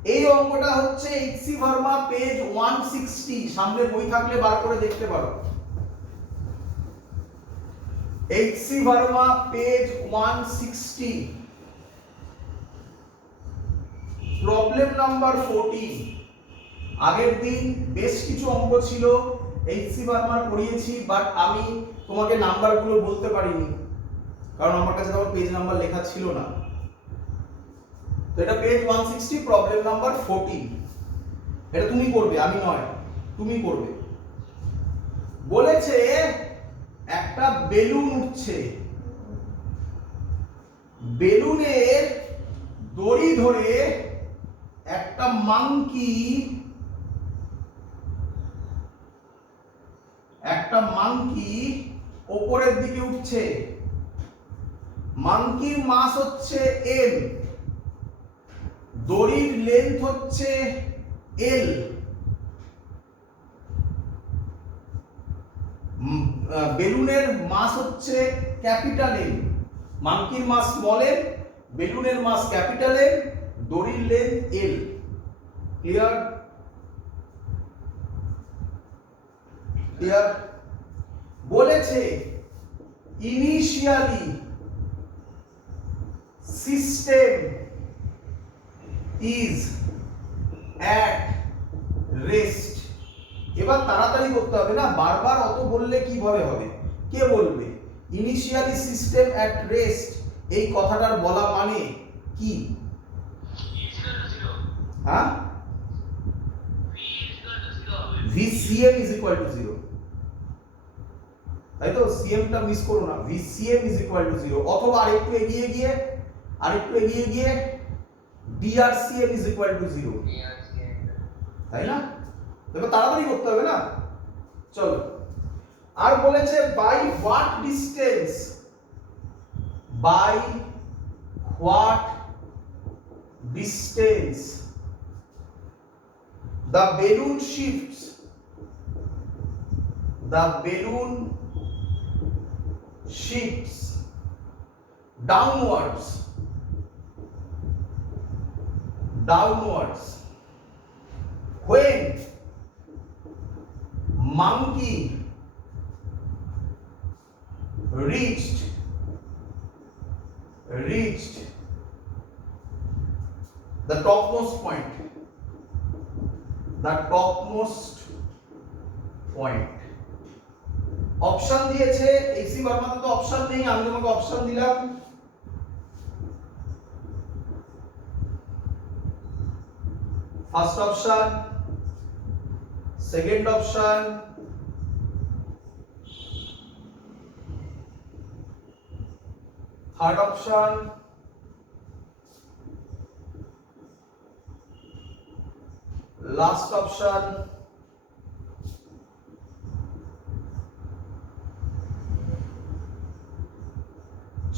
এই অঙ্কটা হচ্ছে এইচসি ভার্মা পেজ 160। সামনে বই থাকলে বার করে দেখতে পারো। HC Verma page 160, problem number 14। আগের দিন বেশ কিছু অঙ্ক ছিল এইচসি ভার্মার করিয়েছি, বাট আমি তোমাকে নাম্বারগুলো বলতে পারিনি, কারণ আমার কাছে তখন পেজ নাম্বার লেখা ছিল না। তো এটা পেজ 160, প্রবলেম নাম্বার 14। এটা তুমি করবে, আমি নয়, তুমি করবে। বলেছে একটা বেলুন উঠছে, বেলুনের দড়ি ধরে একটা মাংকি উপরের দিকে উঠছে। মাংকির মাস হচ্ছে m, দড়ির লেন্থ হচ্ছে l, বেলুনের মাস হচ্ছে ক্যাপিটাল M, মাংকির মাস স্মল m, বেলুনের মাস ক্যাপিটাল M, দড়ির লেন্থ l। ক্লিয়ার? ক্লিয়ার? বলেছে initially system is at rest. এবার তাড়াতাড়ি করতে হবে না, বারবার অত বললে কিভাবে হবে? কে বলবে? ইনিশিয়ালি সিস্টেম অ্যাট রেস্ট, এই কথাটার বলা মানে কি? হ্যাঁ VCM is equal to 0, তাই তো? CM টা মিস করো না, VCM is equal to 0, অথবা আরেকটু এগিয়ে গিয়ে DRCM is equal to 0, তাই না? এবার তাড়াতাড়ি করতে হবে না, চলো। আর বলেছে by what distance, the balloon shifts downwards when monkey reached the topmost point. Option দিয়েছে, এসি বর্মাতে তো অপশন নেই, আমি তোমাকে অপশন দিলাম। First option, second option, third option, last option.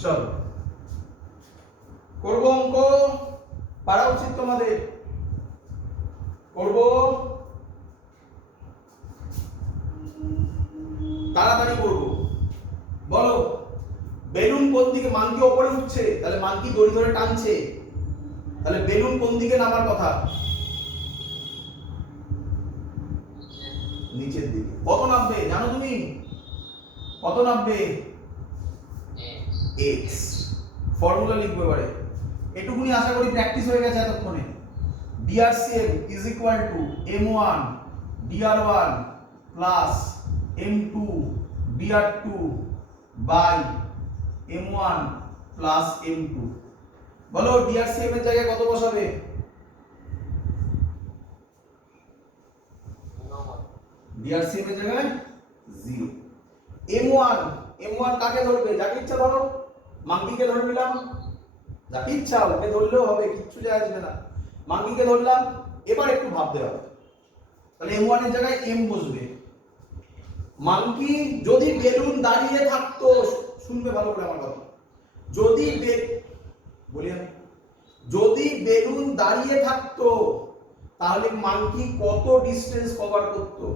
চলো করবো অঙ্ক, পারা উচিত তোমাদের, করবো, তাড়াতাড়ি করবো। বলো, বেলুন কোন দিকে, মানকি ওপরে উঠছে, তাহলে মানকি দড়ি ধরে টানছে, তাহলে বেলুন কোন দিকে নামার কথা? নিচের দিকে। কত নামবে জানো তুমি? কত নামবে? x। ফর্মুলা লিখবো এবারে, এটুকুনি আশা করি প্র্যাকটিস হয়ে গেছে এতক্ষণে। DRCM is equal to M1 DR1 plus M2 DR2 by M1 plus M2। বলো DRCM এর জায়গায় কত বসাবে? DRCM এর জায়গায় 0। M1 কাকে ধরবে? যাকে ইচ্ছা ধরো, মাঙ্কিকে ধরে নিলাম, যাকে ইচ্ছা ওকে ধরলেও হবে, কিচ্ছু যায় আসবে না। মাঙ্কিকে ধরলাম, এবার একটু ভাবতে হবে, তাহলে M1 এর জায়গায় M বসবে। মাঙ্কি যদি বেলুন দাঁড়িয়ে থাকতো, শুনবে ভালো করে আমার কথা, যদি বেলুন দাঁড়িয়ে থাকতো তাহলে মাঙ্কি কত ডিসটেন্স কভার করতো?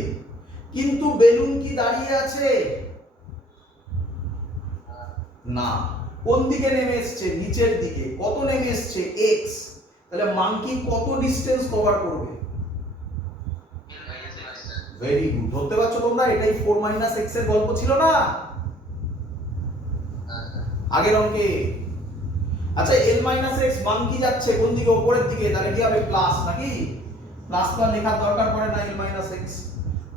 m। কিন্তু বেলুন কি দাঁড়িয়ে আছে? না। কোন দিকে নেমে এসছে? নিচের দিকে। কত নেমে এসছে? x। তাহলে মাঙ্কি কত ডিসটেন্স কভার করবে? ভেরি গুড, ধরতে পারছো তোমরা? এটাই 4 - x এর গল্প ছিল না আগের অঙ্কে? আচ্ছা, l - x, মাঙ্কি যাচ্ছে কোন দিকে? উপরের দিকে, তাহলে কি হবে? প্লাস, নাকি? প্লাস তো লেখার দরকার পড়ে না, l - x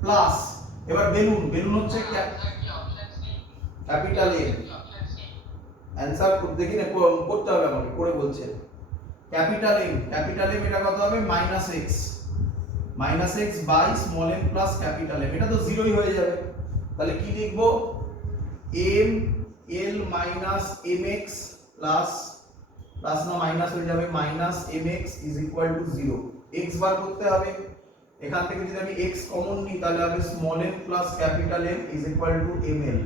প্লাস। এবার বেলুন হচ্ছে ক্যাপিটাল A। অ্যানসার দেখি না, করতে হবে আমাকে, করে বলছে। ক্যাপিটাল M এটা কত হবে? -x by small m plus capital M, এটা তো জিরোই হয়ে যাবে। তাহলে কি লিখবো? m l mx প্লাস না মাইনাস হয়ে যাবে -mx is equal to 0। x বার করতে হবে, এখান থেকে যদি আমি x কমন নিই তাহলে হবে small m plus capital M is equal to ml।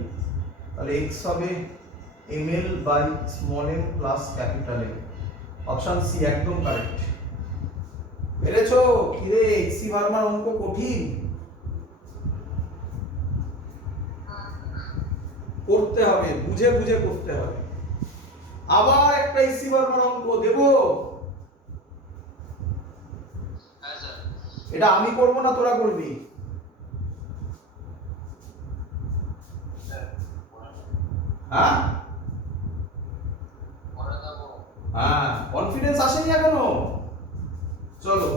তাহলে x হবে ml by small m plus capital M। Option C একদম কারেক্ট। পেরেছো? কি রে, এক্সি ভার্মার অঙ্ক কঠিন, করতে হবে, বুঝে করতে হবে। আবার একটা এক্সি ভার্মার অঙ্ক দেব, এটা আমি করব না তোরা করবি? হ্যাঁ, কনফিডেন্স আসেনি এখনো? চলো,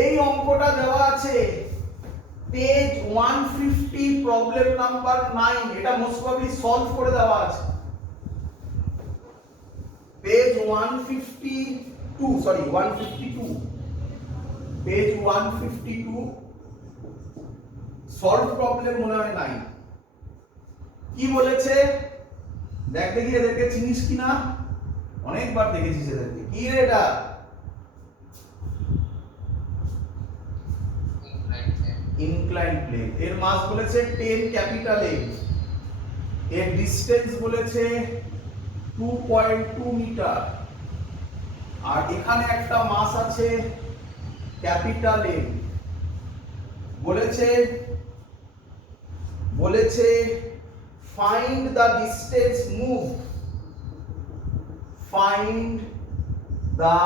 এই অঙ্কটা দেওয়া আছে পেজ 150, প্রবলেম নাম্বার 9। এটা মোস্ট প্রবাবলি সলভ করে দেওয়া আছে। Page 152 sorry 152 page 152 solve problem মনে হয় নাই। কি বলেছে দেখ দেখি এদেরকে চিনিস কিনা, অনেকবার দেখেছিস এদেরকে। কি রে এটা? Incline plane. এর মাস বলেছে 10 ক্যাপিটাল M, এর ডিসটেন্স বলেছে 2.2 মিটার, আর এখানে একটা মাস আছে ক্যাপিটাল M। বলেছে find the distance move, find the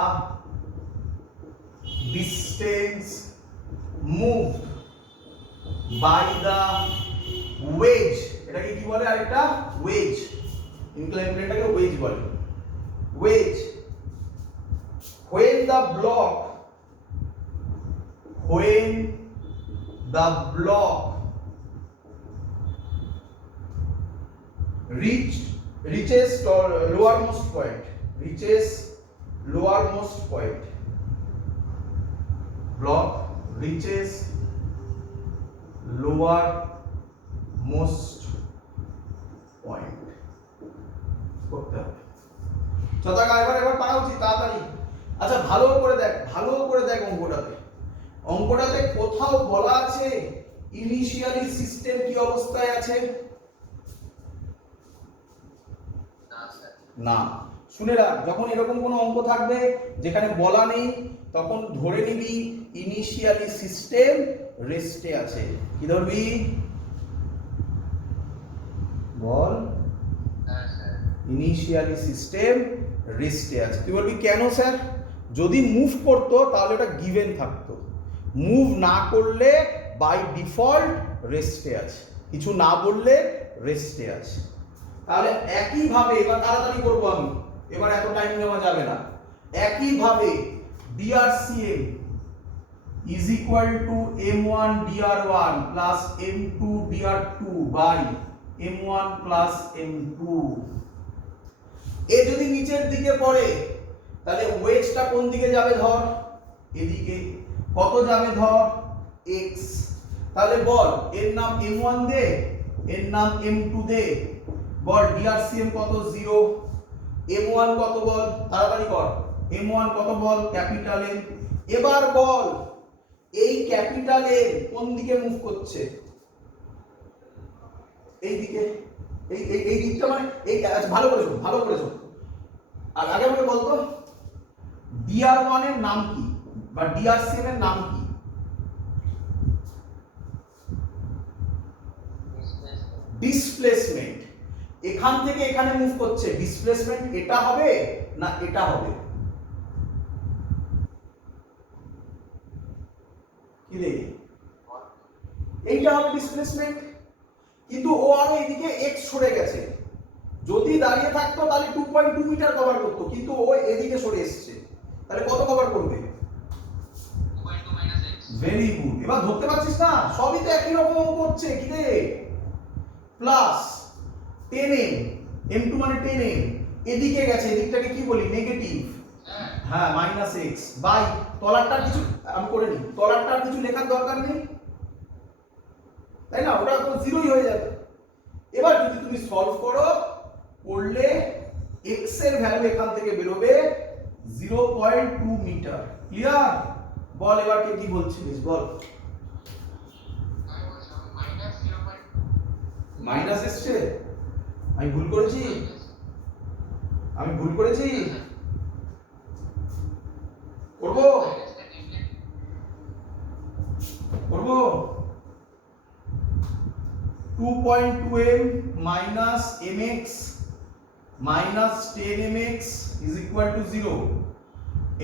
distance move by the wedge. এটাকে কি বলে? আরেকটা ওয়েজ, ইনক্লাইন প্লেনটাকে ওয়েজ বলে। Wedge when the block reaches lowermost point, block reaches lowermost point করতে হবে। চতাকা এবার পারা উচিত তাড়াতাড়ি। আচ্ছা ভালো করে দেখ অঙ্কটাতে কোথাও বলা আছে ইনিশিয়ালি সিস্টেম কি অবস্থায় আছে? না। শুনে রাখ, যখন এরকম কোনো অঙ্ক থাকবে যেখানে বলা নেই তখন ধরে নিবি ইনিশিয়ালি সিস্টেম রেস্টে আছে। কি ধরবি? বল। ইনিশিয়ালি সিস্টেম রেস্টে আছে। তুই বলবি কেন স্যার? যদি মুভ করতো তাহলে ওটা গিভেন থাকতো, মুভ না করলে বাই ডিফল্ট রেস্টে আছে, কিছু না বললে রেস্টে আছে। তাহলে একইভাবে এবার তাড়াতাড়ি করবো আমি, এবার এত টাইম নেওয়া যাবে না। একইভাবে DRCM is equal to M1 DR1 plus M2 DR2 by M1 plus M2। এ যদি নিচের দিকে পড়ে তাহলে ওয়েজটা কোন দিকে যাবে? ধর এদিকে। কত যাবে? ধর x। তাহলে বল এর নাম M1 দে, এর নাম M2 দে। বল DRCM কত? 0। M1 কত বল? তাড়াতাড়ি কর। M1 কত বল? Capital M। এবার বল এই ক্যাপিটাল M কোন দিকে মুভ করছে? এই দিকে। এই দিকটা মানে এই, ভালো করে শোন। আর আগে আমাকে বলতো DR1 এর নাম কি বা DRCM এর নাম কি? ডিসপ্লেসমেন্ট। এখান থেকে এখানে মুভ করছে, ডিসপ্লেসমেন্ট এটা হবে না এটা হবে? কি রে? এইটা হবে ডিসপ্লেসমেন্ট। কিন্তু ও আরো এদিকে x সরে গেছে। যদি দাঁড়িয়ে থাকতো তাহলে 2.2 মিটার কভার করতো, কিন্তু ও এদিকে সরে এসেছে, তাহলে কত কভার করবে? 2.2 - x। Very good. এবার ধরতে পারছিস না? সবই তো একই রকম করছে। কি রে? প্লাস 10m, m2 মানে 10m, এদিকে গেছে, এদিকটাকে কি বলি? নেগেটিভ। হ্যাঁ -x বাই তলারটার কিছু আমি করে নিই, তলারটার কিছু লেখার দরকার নেই, তাই না? ওটা তো জিরোই হয়ে যাবে। এবার যদি তুমি সলভ করলে x এর ভ্যালু এখান থেকে বেরোবে 0.2 মিটার। ক্লিয়ার? বল এবার কে কি বলছিস? বল। মাইনাস এসছে? আমি ভুল করেছি? করব 2.2m minus mx minus 10mx is equal to 0।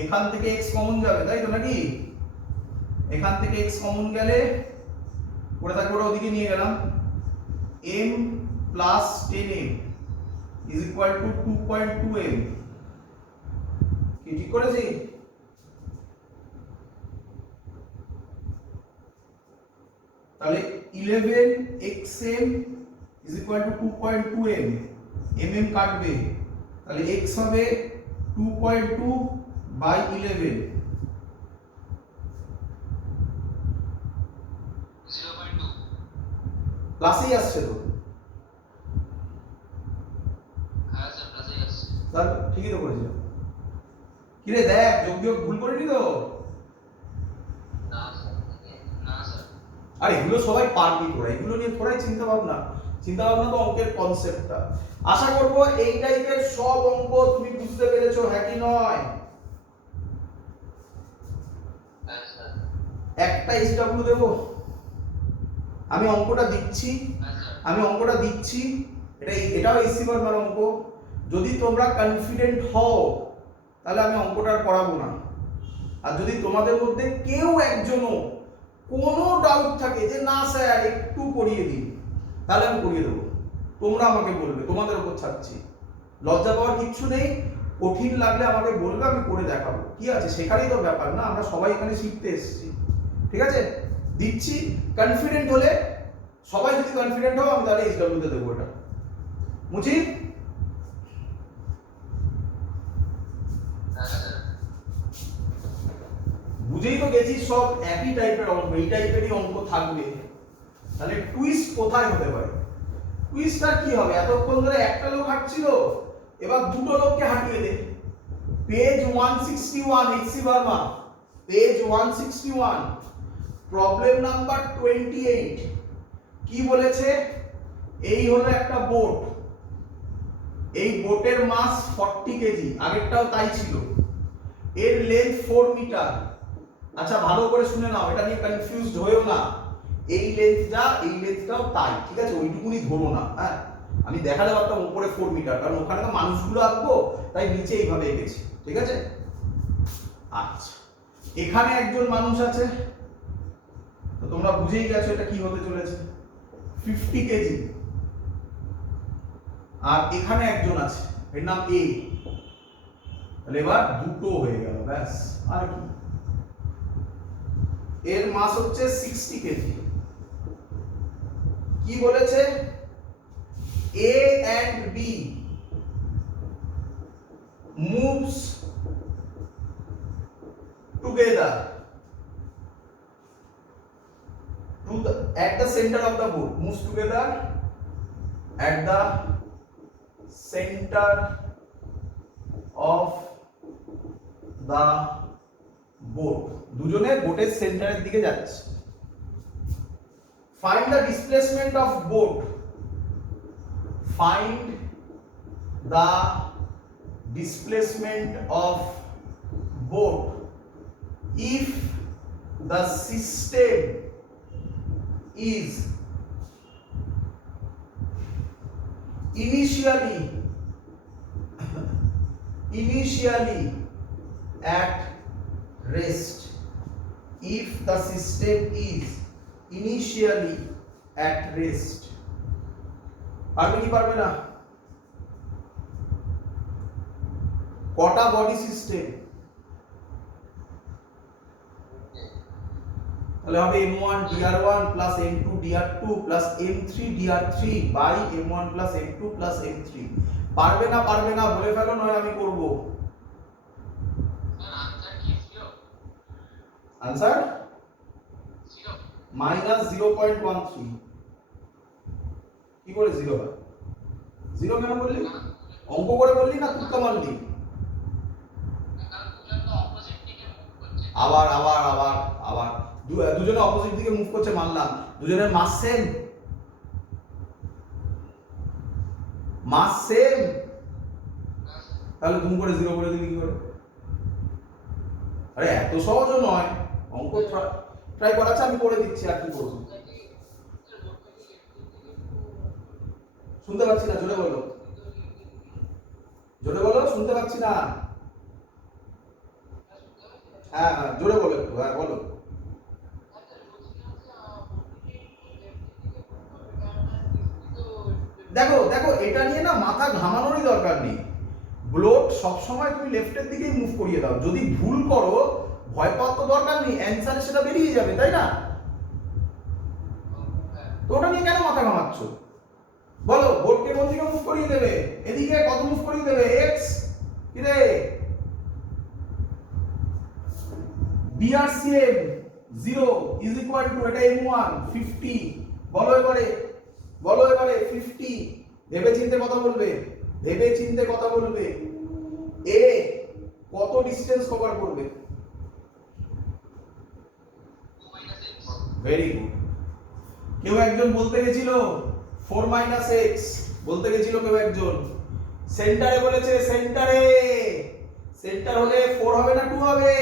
এখান থেকে x কমন যাবে, তাই তো নাকি? এখান থেকে x কমন গেলে পড়ে থাকবে, ওটা ওদিকে নিয়ে গেলাম। m plus 10m is equal to 2.2m। কি ঠিক করেছি? তাহলে 11xm is equal to 2.2m, mm কাটবে, তাহলে x হবে 2.2 by 11 0.2 প্লাসেই আসছে তো হ্যাঁ স্যার প্লাসে আসছে স্যার ঠিকই তো করেছিলাম কি রে দেখ যোগ বিয়োগ ভুল করিনি তো না স্যার না স্যার আর এগুলো সবাই পারবি তোরা এগুলো নিয়ে তোরাই চিন্তা ভাবনা তো অঙ্কের কনসেপ্টটা আশা করব এই টাইপের সব অঙ্ক তুমি বুঝতে পেরেছো হ্যাঁ কি নয় হ্যাঁ স্যার একটা এসডব্লিউ দেবো আমি অঙ্কটা দিচ্ছি হ্যাঁ স্যার এটাও এসি বর্মার অঙ্ক যদি তোমরা কনফিডেন্ট হও তাহলে আমি অঙ্কটা আর করাবো না আর যদি তোমাদের মধ্যে কেউ একজনও কোনো ডাউট থাকে যে না স্যার একটু করিয়ে দিন তাহলে আমি করিয়ে দেবো তোমরা আমাকে বলবে তোমাদের উপর ছাড়ছি লজ্জা পাওয়ার কিচ্ছু নেই কঠিন লাগলে আমাকে বলবে আমি করে দেখাবো কি আছে সেখানেই তো ব্যাপার না আমরা সবাই এখানে শিখতে এসেছি ঠিক আছে দিচ্ছি কনফিডেন্ট হলে সবাই যদি কনফিডেন্ট হও আমি তাহলে এসডব্লিউ তে দেবো এটা মুজি হ্যাঁ স্যার বুঝেই তো গেছি সব একই টাইপের অঙ্ক এই টাইপেরই অঙ্ক থাকবে তাহলে টুইস্ট কোথায় হতে পারে টুইস্টটা কি হবে এতক্ষণ ধরে একটা লোক হাঁটছিল এবার দুটো লোককে হাঁটিয়ে দে page 161 HC Verma page 161 problem number 28 কি বলেছে এই হলো একটা বোট এই বোটের মাস 40 কেজি আগেরটাও তাই ছিল এর লেন্থ 4 মিটার আচ্ছা ভালো করে শুনে নাও এটা নিয়ে কনফিউজড হয়েও না এই লেন্থটাও তাই ঠিক আছে ওইটুকুনি ধরো না হ্যাঁ আমি দেখালে একটা উপরে 4 মিটার কারণ ওখানে তো মানুষগুলো আঁকবো তাই নিচে এইভাবে এঁকেছি ঠিক আছে আচ্ছা এখানে একজন মানুষ আছে তো তোমরা বুঝেই গেছো এটা কি হতে চলেছে 50 কেজি আর এখানে একজন আছে এর নাম এ তাহলে এবার দুটো হয়ে গেল ব্যাস আর কি এর মাস হচ্ছে 60 কেজি কি বলেছে A and B moves together at the center of the boat moves together at the center of the boat দুজনে বোটের সেন্টারের দিকে যাচ্ছে find the displacement of boat find the displacement of boat if the system is initially at rest if the system is initially at rest পারবে কি পারবে না কটা বডি সিস্টেম তাহলে হবে m1 dr1 plus m2 dr2 plus m3 dr3 by m1 plus m2 plus m3 পারবে না বলে ফেলো নয় আমি করব आंसर -0.13 কি করে 0 হয় 0 কেন বললি অঙ্ক করে বললি না তুই মারলি আবার দুজনে অপোজিট দিকে মুভ করছে মানলাম দুজনের মাস সেম তাহলে তুমি করে 0 করে দিবি কি করে আরে এত সহজও নয় অঙ্ক ট্রাই করাচ্ছে আমি করে দিচ্ছি আর কি করব শুনতে পাচ্ছি না জোরে বলো শুনতে পাচ্ছি না হ্যাঁ জোরে বলো একটু হ্যাঁ বলো দেখো এটা নিয়ে না মাথা ঘামানোরই দরকার নেই ব্লোট সব সময় তুমি লেফটের দিকেই মুভ করিয়ে দাও যদি ভুল করো ভয় পাওয়ার তো দরকার নেই অ্যানসারে সেটা বেরিয়ে যাবে তাই না তো ওটা নিয়ে কেন মাথা ঘামাচ্ছ বলো বোর্ডকে কোন দিকে মুভ করিয়ে দেবে এদিকে কত মুভ করিয়ে দেবে x কি রে DRCM 0 is equal to এটা M1 50 বলো এবারে 50 ভেবে চিন্তে কথা বলবে এ কত ডিসটেন্স কভার করবে? 2 minus x. Very good. কেউ একজন বলতে গেছিল 4 মাইনাস এক্স, বলতে গেছিল কেউ একজন। সেন্টারে বলেছে, সেন্টার হলে 4 হবে না 2 হবে?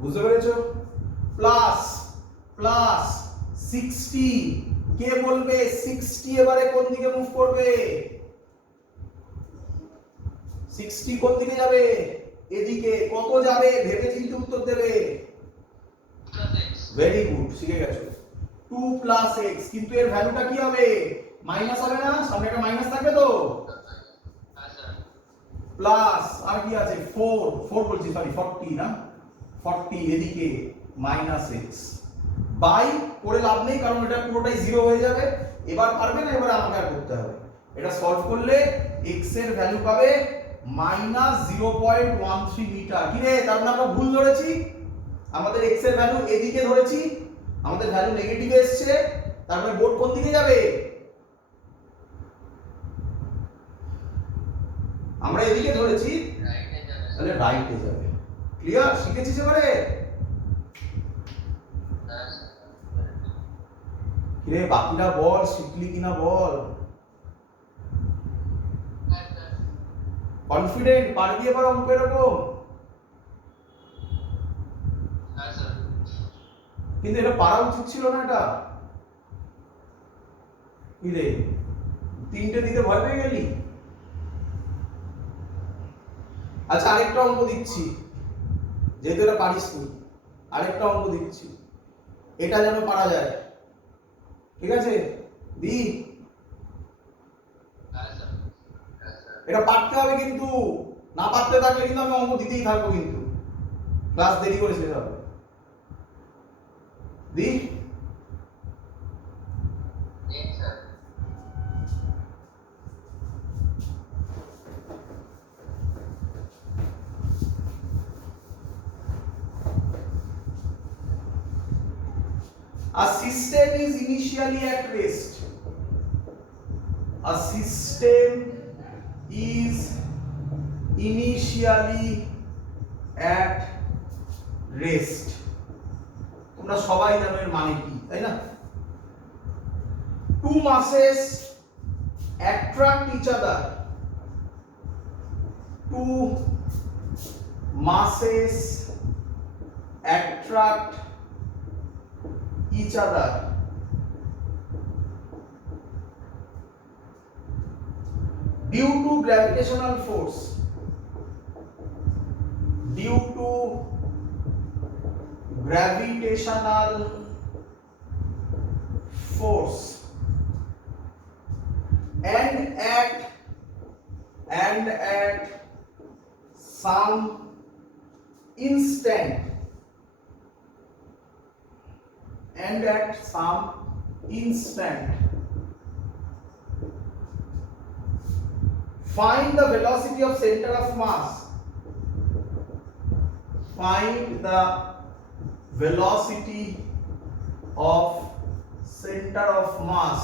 বুঝতে পেরেছো? প্লাস 60, কে বলবে 60 এবারে কোন দিকে মুভ করবে? 60 কোন দিকে যাবে? এদিকে। কত যাবে ভেবে চিন্তে উত্তর দেবে। Plus x. ভেরি গুড, শিখে গেছো। 2 প্লাস এক্স, কিন্তু এর ভ্যালুটা কি হবে? মাইনাস হবে না? সামনে একটা মাইনাস থাকবে তো। হ্যাঁ স্যার। প্লাস আর কি আছে? 4 বলছি, সরি 40 না, 40 এদিকে মাইনাস এক্স বাই করে লাভ নেই, কারণ এটা পুরোটাই জিরো হয়ে যাবে। এবার পারবে না, এবার আমাকে আর করতে হবে। এটা সলভ করলে এক্স এর ভ্যালু পাবে মাইনাস 0.13 মিটার। কি রে, তার মানে আমরা ভুল ধরেছি। আমাদের এক্স এর ভ্যালু এদিকে ধরেছি, আমাদের ভ্যালু নেগেটিভ এসেছে, তার মানে বোর্ড কোন দিকে যাবে? আমরা এদিকে ধরেছি, রাইটে যাবে স্যার। তাহলে রাইটে যাবে। ক্লিয়ার? শিখেছিস এবারে? হ্যাঁ স্যার। কিরে বাকিটা বল, শিখলি কিনা বল। হ্যাঁ স্যার। কনফিডেন্ট পারবি এবার অঙ্ক এরকম? হ্যাঁ স্যার। কিন্তু এটা পারা উচিত ছিল না এটা। কি রে, 3টে দিতে ভয় পেয়ে গেলি? আচ্ছা আরেকটা অঙ্ক দিচ্ছি, যেহেতু এটা পারিস তুই, আরেকটা অঙ্ক দিচ্ছি, এটা যেন পারা যায়। ঠিক আছে দি? হ্যাঁ স্যার। হ্যাঁ স্যার। এটা পারতে হবে, কিন্তু না পারতে থাকলে কিন্তু আমি অঙ্ক দিতেই থাকবো, কিন্তু ক্লাস দেরি করে শেষ হবে। দি? দিন sir. A system is initially at rest. A system is initially at rest. তোমরা সবাই জানো এর মানে কি, তাই না? Two masses attract each other. Two masses attract each other due to gravitational force. Due to gravitational force and at some instant find the velocity of center of mass. Find the velocity of center of mass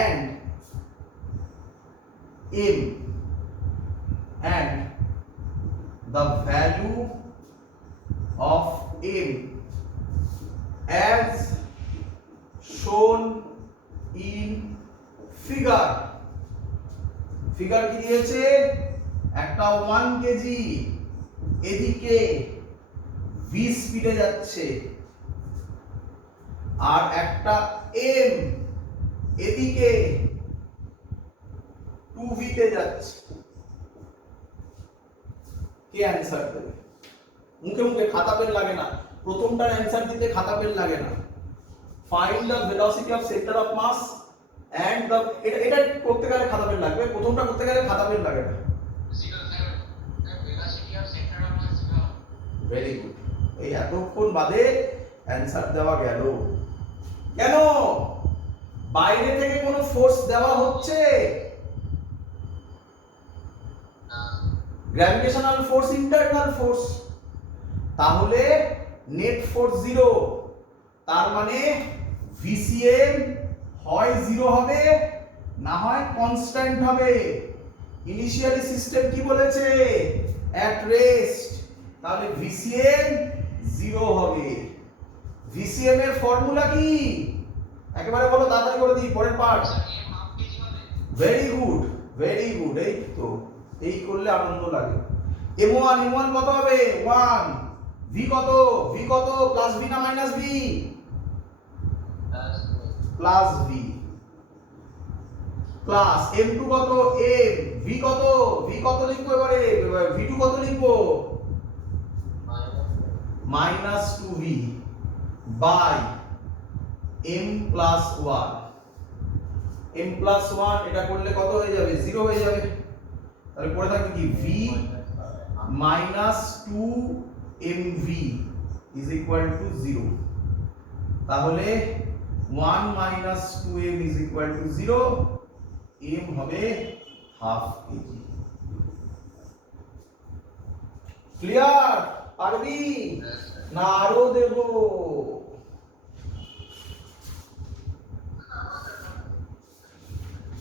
and m and the value of m as shown in figure. Figure কি দিয়েছে? একটা 1 KG এদিকে v স্পিডে যাচ্ছে, আর একটা m এদিকে 2v তে যাচ্ছে। কে অ্যানসার দেবে? মুখে মুখে, খাতা পেন লাগে না। প্রথমটার অ্যানসার দিতে খাতা পেন লাগে না। Find the velocity of centre of mass and the, এটা করতে গেলে খাতা পেন লাগবে, প্রথমটা করতে গেলে খাতা পেন লাগে না। Zero sir. Velocity of center of mass zero. Very good. এই এতক্ষণ বাদে অ্যানসার দেওয়া গেল কেন? বাইরে থেকে কোনো ফোর্স দেওয়া হচ্ছে? Gravitational force, internal force. তাহলে নেট ফোর্স 0, তার মানে ভিসিএম হয় 0 হবে না হয় কনস্ট্যান্ট হবে। ইনিশিয়ালি সিস্টেম কি বলেছে? At rest. তাহলে ভিসিএম 0 হবে। ভিসিএম এর ফর্মুলা কি? একেবারে বলো, তাড়াতাড়ি করে দিই, পরের part. Very good, very good. এই তো, এই করলে আনন্দ লাগে। m1 কত হবে? 1। ভি কত? ভি কত? প্লাস ভি না minus V? Plus V. Plus m2 কত? m। ভি কত? ভি কত লিখবো এবারে? v2 কত লিখবো? Minus 2v by m plus 1। m plus 1 এটা করলে কত হয়ে যাবে? 0 হয়ে যাবে। তাহলে পড়ে থাকবে কি? v minus 2mv is equal to 0। তাহলে 1 minus 2m is equal to 0। m হবে হাফ কেজি। ক্লিয়ার? পারবি না আরো দেব?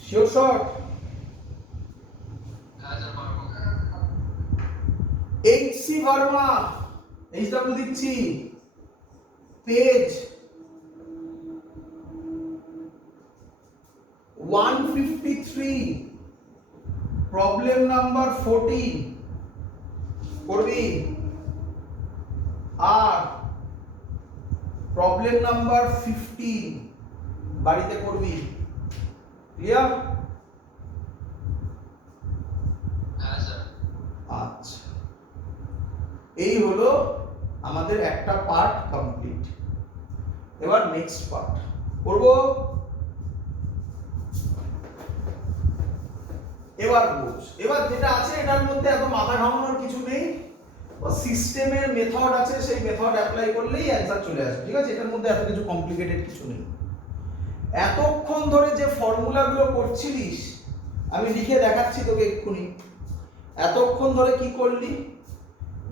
Sure shot? HC Verma, HW দিচ্ছি, পেজ 153, প্রবলেম নাম্বার 14 করবি। আর প্রবলেম নাম্বার 15 বাড়িতে করবি। ক্লিয়ার? আচ্ছা, এই হলো আমাদের একটা পার্ট কমপ্লিট। এবার নেক্সট পার্ট করব। এবার বুঝ, এবার যেটা আছে এটার মধ্যে এত মাথা ঘামানোর কিছু নেই। সিস্টেমের মেথড আছে, সেই মেথড অ্যাপ্লাই করলেই অ্যানসার চলে আসবে। ঠিক আছে? এটার মধ্যে এত কিছু কমপ্লিকেটেড কিছু নেই। এতক্ষণ ধরে যে ফর্মুলাগুলো করছিলিস, আমি লিখে দেখাচ্ছি তোকে এক্ষুনি। এতক্ষণ ধরে কি করলি?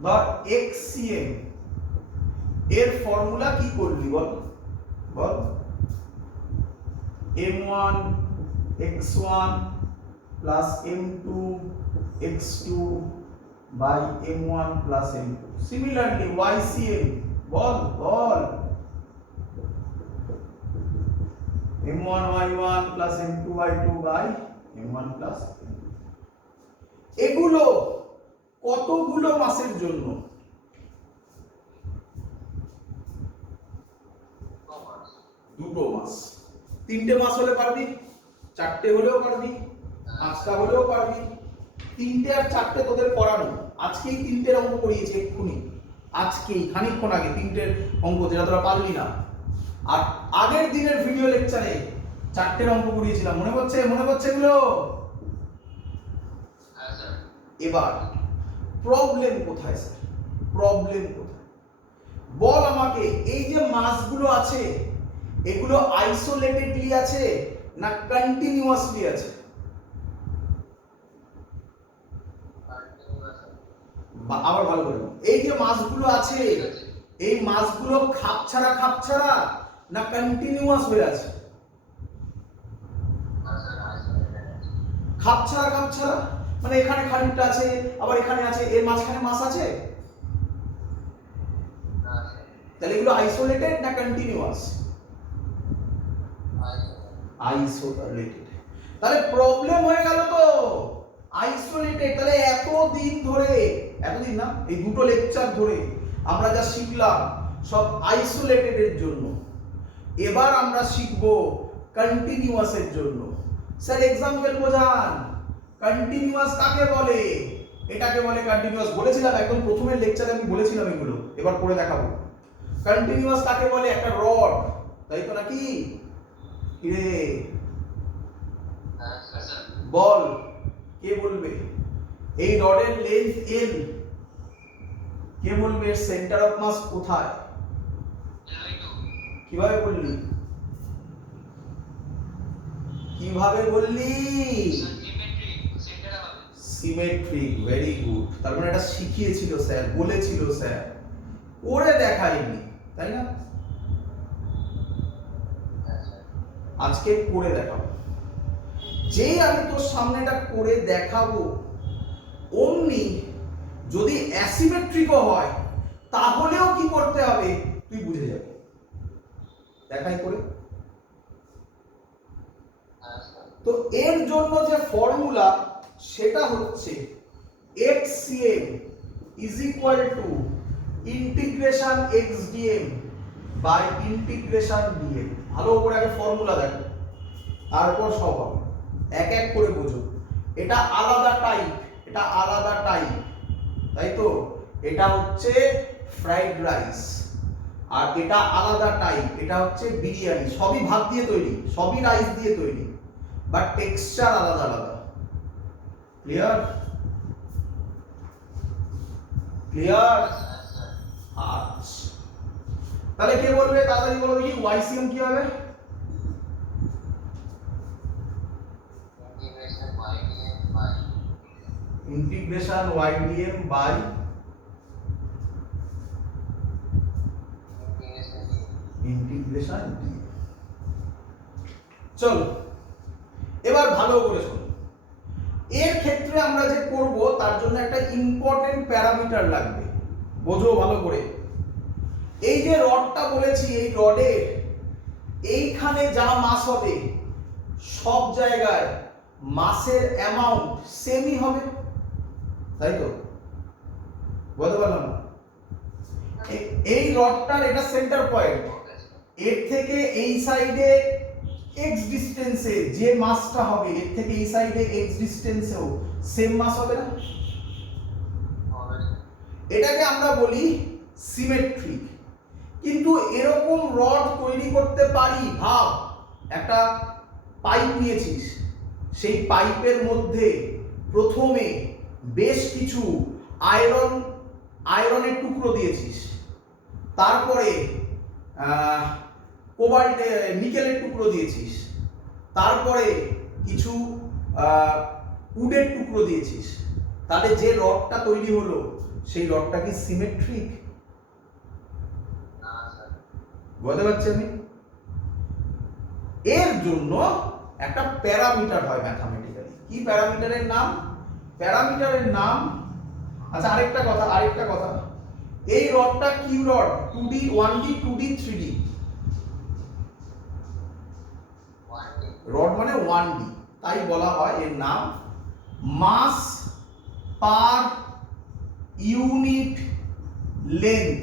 ধর xcm এর ফর্মুলা কি করলি বল? বল। m1 x1 plus m2 x2 by m1 plus m2। Similarly ycm বল, বল। m1 y1 plus m2 y2 by m1 plus m2। এগুলো কতগুলো মাসের জন্য? দুটো মাস। তিনটে মাস হলে পারবি, চারটে হলেও পারবি, পাঁচটা হলেও পারবি। তিনটে আর চারটে তোদের পড়ানো। আজকেই তিনটের অঙ্ক করিয়েছে এক্ষুনি, আজকেই খানিকক্ষণ আগে তিনটের অঙ্ক, যেটা তোরা পারলি না। আর আগের দিনের ভিডিও লেকচারে চারটের অঙ্ক করিয়েছিলাম, মনে পড়ছে? মনে পড়ছে এগুলো? এবার প্রবলেম কোথায় স্যার? প্রবলেম কোথায় বল আমাকে। এই যে মাসগুলো আছে, এগুলো আইসোলেটেডলি আছে না কন্টিনিউয়াসলি আছে? আবার ভালো করে, এই যে মাসগুলো আছে, এই মাসগুলো খাপছাড়া খাপছাড়া না কন্টিনিউয়াস হয়ে আছে? খাপছাড়া খাপছাড়া মানে এখানে খানিকটা আছে, আবার এখানে আছে, এর মাঝখানে মাস আছে। তাহলে এগুলো আইসোলেটেড না কন্টিনিউয়াস? আইসোলেটেড। তাহলে প্রবলেম হয়ে গেল তো আইসোলেটেড। তাহলে এতদিন ধরে, এতদিন না, এই দুটো লেকচার ধরে আমরা যা শিখলাম সব আইসোলেটেড এর জন্য। এবার আমরা শিখব কন্টিনিউয়াস এর জন্য। স্যার এক্সাম্পল বোঝান, কন্টিনিউয়াস কাকে বলে? এটাকে বলে কন্টিনিউয়াস। বলেছিলাম একদম প্রথমের লেকচারে, আমি বলেছিলাম এগুলো, এবার করে দেখাবো। কন্টিনিউয়াস কাকে বলে? একটা রড, তাই তো নাকি? কিরে বল, কে বলবে? এই রডের লেন্থ l, কে বলবে? সেন্টার অফ মাস কোথায়? কিভাবে বললি? কিভাবে বললি? সিমেট্রিক সেন্টার হবে। Symmetric, very good. তার মানে এটা শিখিয়েছিল স্যার, বলেছিল স্যার, করে দেখাইনি, তাই না? আজকে করে দেখাবো। যেই আমি তোর সামনে এটা করে দেখাবো, অমনি যদি অ্যাসিমেট্রিকও হয় তাহলেও কি করতে হবে তুই বুঝে যাবি। দেখাই করে। তো এর জন্য যে ফর্মুলা সেটা হচ্ছে xcm is equal to integration xdm by integration dm। ভালো করে আগে ফর্মুলা দেখো, তারপর সব হবে, এক এক করে বোঝো। এটা আলাদা টাইপ, এটা আলাদা টাইপ, তাই তো? এটা হচ্ছে ফ্রাইড রাইস, আর এটা আলাদা টাইপ, এটা হচ্ছে বিরিয়ানি। সবই ভাত দিয়ে তৈরি, সবই রাইস দিয়ে তৈরি, বাট টেক্সচার আলাদা আলাদা। ক্লিয়ার? ক্লিয়ার? আচ্ছা, তাহলে কে বলবে তাড়াতাড়ি বলো দেখি, YCM কি হবে? Integration YDM by integration dm। চলো এবার ভালো করে শোনো। এর ক্ষেত্রে আমরা যে করব তার জন্য একটা ইম্পর্টেন্ট প্যারামিটার লাগবে, বোঝো ভালো করে। এই যে রডটা বলেছি, এই রডের এইখানে যা মাস হবে সব জায়গায় মাসের অ্যামাউন্ট সেমই হবে, তাই তো? বলতে পারলাম না? এই রডটার এটা সেন্টার পয়েন্ট, এর থেকে এই সাইডে x ডিসটেন্সে যে মাসটা হবে এর থেকে এই সাইডে x ডিসটেন্সেও সেম মাস হবে না? এটাকে আমরা বলি সিমেট্রিক। কিন্তু এরকম রড তৈরি করতে পারি, ভাব একটা পাইপ নিয়েছিস, সেই পাইপের মধ্যে প্রথমে বেশ কিছু আয়রনের টুকরো দিয়েছিস, তারপরে কোবাল্ট নিকেলের টুকরো দিয়েছিস, তারপরে কিছু উডের টুকরো দিয়েছিস, তাহলে যে রডটা তৈরি হলো সেই রডটা কি সিমেট্রিক? বুঝতে পারছি আমি? এর জন্য একটা প্যারামিটার হয় ম্যাথমেটিক্যালি। কি প্যারামিটারের নাম? প্যারামিটারের নাম, আচ্ছা আরেকটা কথা, এই রডটা কি rod? 2D 1D 2D 3D? Rod মানে 1D, তাই বলা হয় এর নাম মাস পার ইউনিট লেন্থ।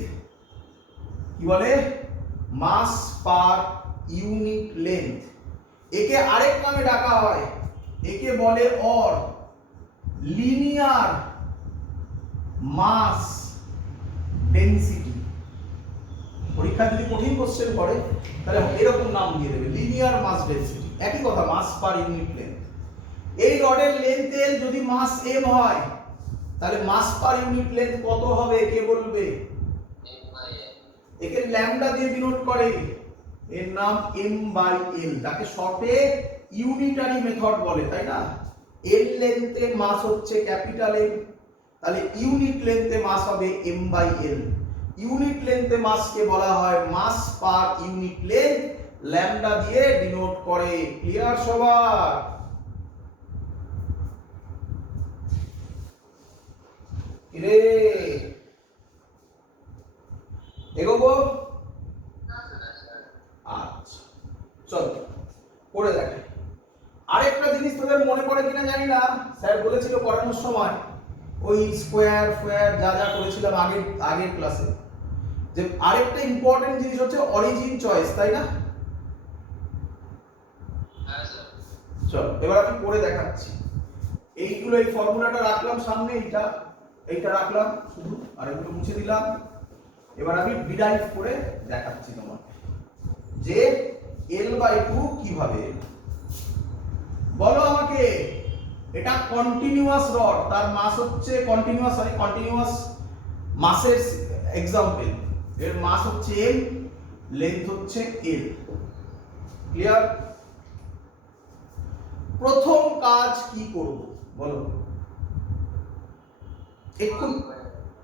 কি বলে? মাস পার ইউনিট লেন্থ। একে আরেক নামে ডাকা হয়, একে বলে অর লিনিয়ার মাস ডেনসিটি। পরীক্ষা যদি কঠিন কোশ্চেন করে তাহলে এরকম নাম দিয়ে দেবে, লিনিয়ার মাস ডেনসিটি। একই কথা, মাস পার ইউনিট লেন্থ। এই রডের লেন্থ এল যদি মাস m হয় তাহলে মাস পার ইউনিট লেন্থ কত হবে কে বলবে? একে ল্যামডা দিয়ে ডিনোট করে, এর নাম m/l, যাকে শর্টে ইউনিটারি মেথড বলে, তাই না? এল লেন্থে মাস হচ্ছে ক্যাপিটাল M, তাহলে ইউনিট লেন্থে মাস হবে m/l। ইউনিট লেন্থে মাসকে বলা হয় মাস পার ইউনিট লেন্থ, ল্যামডা দিয়ে ডিনোট করে। ক্লিয়ার সবার? রে এগোবো? আচ্ছা চল করে দেখে। আরেকটা জিনিস তোদের মনে পড়ে কিনা জানি না, স্যার বলেছিল করানোর সময় ওই স্কোয়ার ফোয়ার যা যা করেছিলাম আগের ক্লাসে, যে আরেকটা ইম্পর্টেন্ট জিনিস হচ্ছে অরিজিন চয়েস, তাই না? চল এবার আমি করে দেখাচ্ছি। এইগুলো, এই ফর্মুলাটা রাখলাম সামনে, এইটা রাখলাম শুধু, আর এগুলো মুছে দিলাম। এবার আমি ডিরাইভ করে দেখাচ্ছি তোমাকে যে l/2 কিভাবে। বলো আমাকে, এটা কন্টিনিউয়াস রড, তার মাস হচ্ছে কন্টিনিউয়াস মাসের এক্সাম্পল, এর মাস হচ্ছে m, লেন্থ হচ্ছে l। ক্লিয়ার? প্রথম কাজ কি করব বলো এক্ষুনি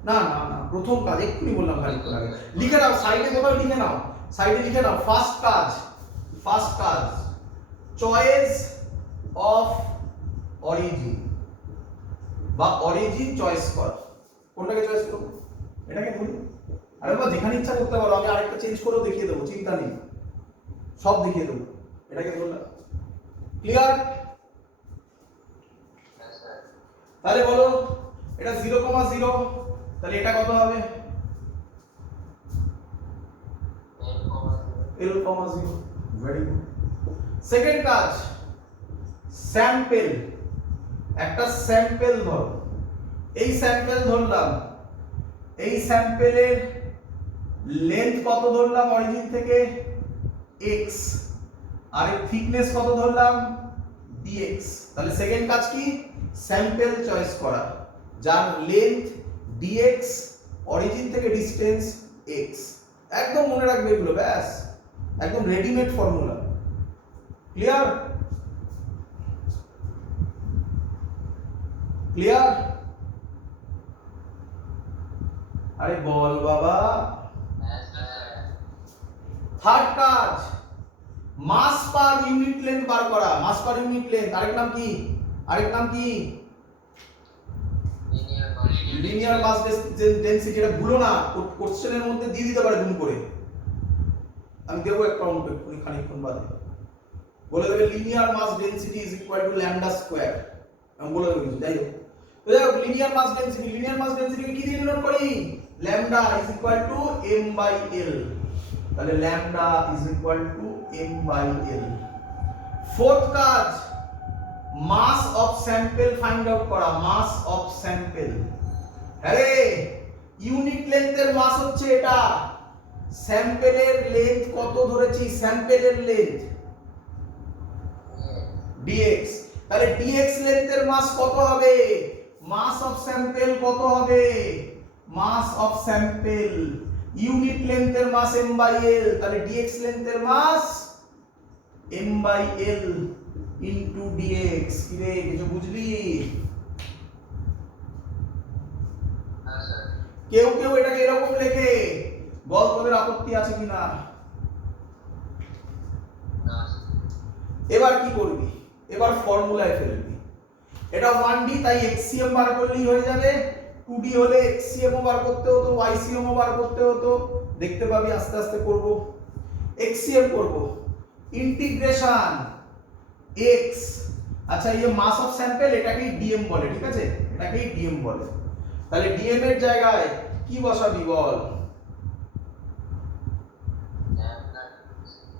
না না না প্রথম কাজ এক্ষুনি বললাম খানিকক্ষণ আগে লিখে নাও সাইডে কোথাও লিখে নাও সাইডে লিখে নাও ফার্স্ট কাজ চয়েস অফ অরিজিন বা অরিজিন চয়েস কর কোনটাকে চয়েস করব এটাকে বলি আরে বাবা যেখানে ইচ্ছা করতে পারো আমি আরেকটা চেঞ্জ করেও দেখিয়ে দেবো চিন্তা নেই সব দেখিয়ে দেবো এটাকে বললাম ক্লিয়ার তাহলে বলো এটা 0,0 তাহলে এটা কত হবে L,0 ভেরি গুড সেকেন্ড কাজ স্যাম্পল একটা স্যাম্পল ধরো এই স্যাম্পল ধরলাম এই স্যাম্পলের লেন্থ কত ধরলাম অরিজিন থেকে x আর এর থিকনেস কত ধরলাম dx তাহলে সেকেন্ড কাজ কি স্যাম্পল চয়েস করা যার লেন্থ dx অরিজিন থেকে ডিসটেন্স x একদম মনে রাখবে এগুলো ব্যাস একদম রেডিমেড ফর্মুলা ক্লিয়ার ক্লিয়ার আরে বল বাবা থার্ড কাজ মাস পার ইউনিট লেন্থ বার করা মাস পার ইউনিট লেন্থ আরেক নাম কি লিনিয়ার মাস ডেনসিটি এটা ভুলো না কোশ্চেনের মধ্যে দিয়ে দিতে পারে দুম করে আমি দেবো একটা অঙ্ক এক্ষুনি খানিকক্ষণ বাদে বলে দেবে linear mass density is equal to lambda square আমি বলে দেবো যাই হোক তো যাই হোক লিনিয়ার মাস ডেনসিটি কি দিয়ে ডিনোট করি lambda is equal to m by l তাহলে lambda is equal to m by l fourth কাজ mass of sample find out করা মাস অফ স্যাম্পল আরে ইউনিট লেন্থের মাস হচ্ছে এটা স্যাম্পলের লেন্থ কত ধরেছি স্যাম্পলের লেন্থ dx তাহলে dx লেন্থের মাস কত হবে মাস অফ স্যাম্পল কত হবে মাস অফ স্যাম্পল ইউনিট লেন্থের মাস m বাই l তাহলে dx লেন্থের mass m by l into dx কি রে কিছু বুঝলি কেউ এটাকে এরকম লেখে বল তোদের আপত্তি আছে কিনা এবার কি করবি এবার ফর্মুলায় ফেলবি এটা 1D তাই xcm বার করলেই হয়ে যাবে 2D হলে xcm ও বার করতে হতো ycm ও বার করতে হতো দেখতে পাবি আস্তে আস্তে করব xcm করব ইন্টিগ্রেশন x আচ্ছা এই মাস অফ স্যাম্পল এটাকেই dm বলে ঠিক আছে এটাকেই dm বলে তাহলে dm এর জায়গায় কি বসাবি বল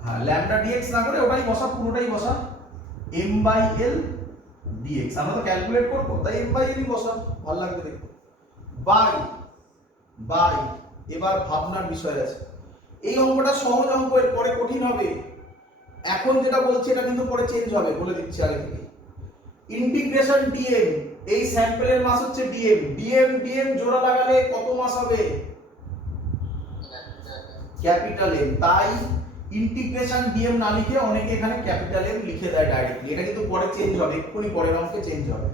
হ্যাঁ ল্যামডা dx না করে ওটাই বসা পুরোটাই বসা m বাই l dx আমরা তো ক্যালকুলেট করব তাই m বাই l ই বসা ভালো লাগবে দেখতে বাই এবার ভাবনার বিষয় আছে এই অঙ্কটা সহজ অঙ্ক এর পরে কঠিন হবে এখন যেটা বলছি এটা কিন্তু পরে চেঞ্জ হবে বলে দিচ্ছি আগে থেকে ইন্টিগ্রেশন dm এই স্যাম্পলের মাস হচ্ছে dm জোড়া লাগালে কত মাস হবে ক্যাপিটাল M তাই ইন্টিগ্রেশন dm না লিখে অনেকে এখানে ক্যাপিটাল M লিখে দেয় ডাইরেক্টলি এটা কিন্তু পরে চেঞ্জ হবে এক্ষুনি পরের অঙ্কে চেঞ্জ হবে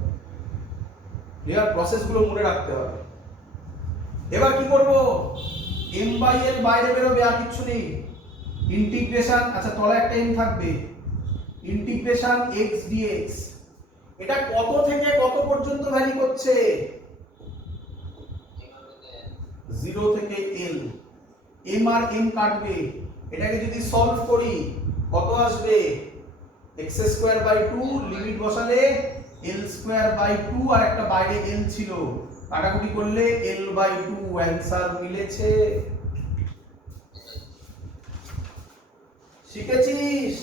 ক্লিয়ার প্রসেসগুলো মনে রাখতে হবে এবার কি করব m বাই l বাইরে বেরোবে আর কিছু নেই ইন্টিগ্রেশন আচ্ছা তলায় একটা m থাকবে ইন্টিগ্রেশন x dx এটা কত থেকে কত পর্যন্ত ভ্যারি করছে 0 থেকে l m আর m কাটবে এটাকে যদি সলভ করি কত আসবে x² 2 লিমিট বসালে l² 2 আর একটা বাইরে l ছিল কাটাকুটি করলে l/2 অ্যানসার মিলেছে শিখেছিস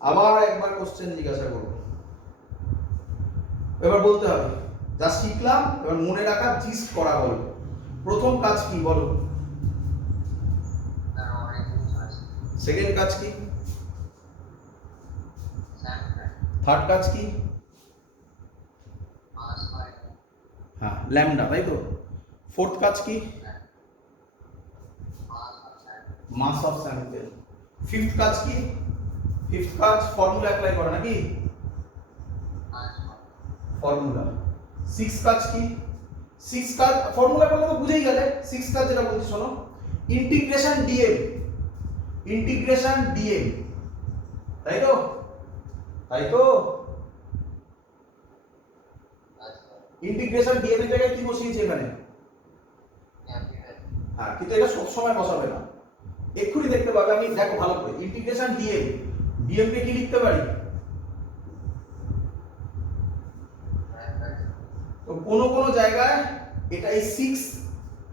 আবার একবার কোশ্চেন জিজ্ঞাসা করব এবার বলতে হবে যা শিখলাম এবার মনে রাখা জিস্ট করা হলো প্রথম কাজ কি বলো সেকেন্ড কাজ কি থার্ড কাজ কি হ্যাঁ ল্যামডা তাই তো ফোর্থ কাজ কি মাস অফ স্যাম্পল। ফিফথ কাজ কি? ফিফথ কাজ ফর্মুলা অ্যাপ্লাই করা নাকি? ফর্মুলা। সিক্স কাজ কি? সিক্স কাজ ফর্মুলা বললে তো বুঝেই গেলে। সিক্স কাজ যেটা বলছি শোনো, ইন্টিগ্রেশন ডিএম। ইন্টিগ্রেশন ডিএম, তাই তো? তাই তো ইন্টিগ্রেশন ডিএম এর জায়গায় কি বসিয়েছি এখানে? হ্যাঁ, কিন্তু এটা সব সময় বসাবে না, এক্ষুনি দেখতে পাবে। আমি দেখো ভালো করে, ইন্টিগ্রেশন ডিএম, ডিএম কে কি লিখতে পারি? তো কোনো কোনো জায়গায় এটা এই 6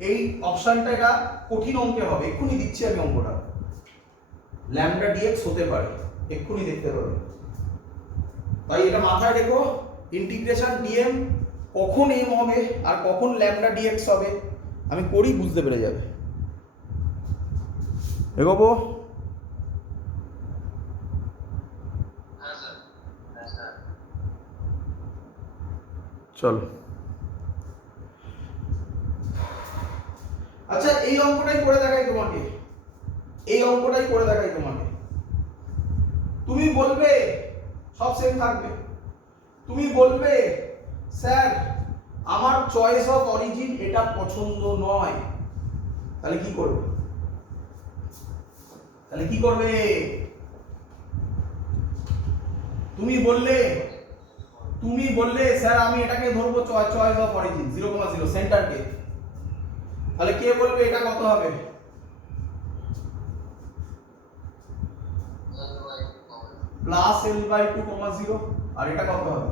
এই অপশনটা এটা কঠিন অঙ্কে হবে, এক্ষুনি দিচ্ছি আমি অঙ্কটা। ল্যামডা ডিএক্স হতে পারে, এক্ষুনি দেখতে পাবে। তাই এটা মাথায় রেখো, ইন্টিগ্রেশন ডিএম কখন এম হবে আর কখন ল্যামডা ডিএক্স হবে আমি করি, বুঝতে পেরে যাবে। এগোবো? চলো। আচ্ছা, এই অঙ্কটাই করে দেখাই তোমাকে, এই অঙ্কটাই করে দেখাই তোমাকে। তুমি বলবে সব সেম থাকবে, তুমি বলবে স্যার আমার চয়েস অফ অরিজিন এটা পছন্দ নয়, তাহলে কি করবে? তাহলে কি করবে? তুমি বললে স্যার আমি এটাকে ধরবো চয়েস অফ অরিজিন 0,0 সেন্টারকে, তাহলে কে বলবে এটা কত হবে? প্লাস L/2, আর এটা কত হবে?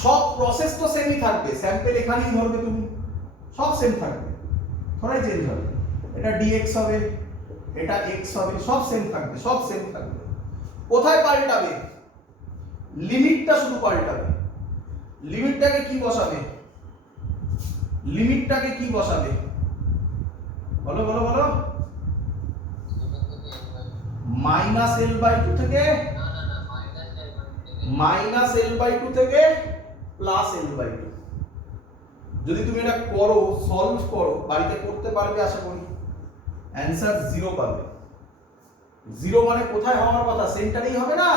সব প্রসেস তো সেমই থাকবে, স্যাম্পল এখানেই ধরবে তুমি, সব সেম থাকবে, থোড়াই চেঞ্জ হবে। এটা dx হবে, এটা x হবে, সব সেম থাকবে, সব সেম থাকবে। কোথায় পাল্টাবে? লিমিটটা শুধু পাল্টাবে। লিমিটটাকে কি বসাবে? লিমিটটাকে কি বসাবে? বলো বলো বলো। -L/2 থেকে -L/2 থেকে +L/2। যদি তুমি এটা করো, সলভ করো, বাড়িতে করতে পারবে আশা করি, অ্যানসার 0 পাবে। 0 মানে কোথায় হওয়ার কথা? সেন্টারেই হবে না?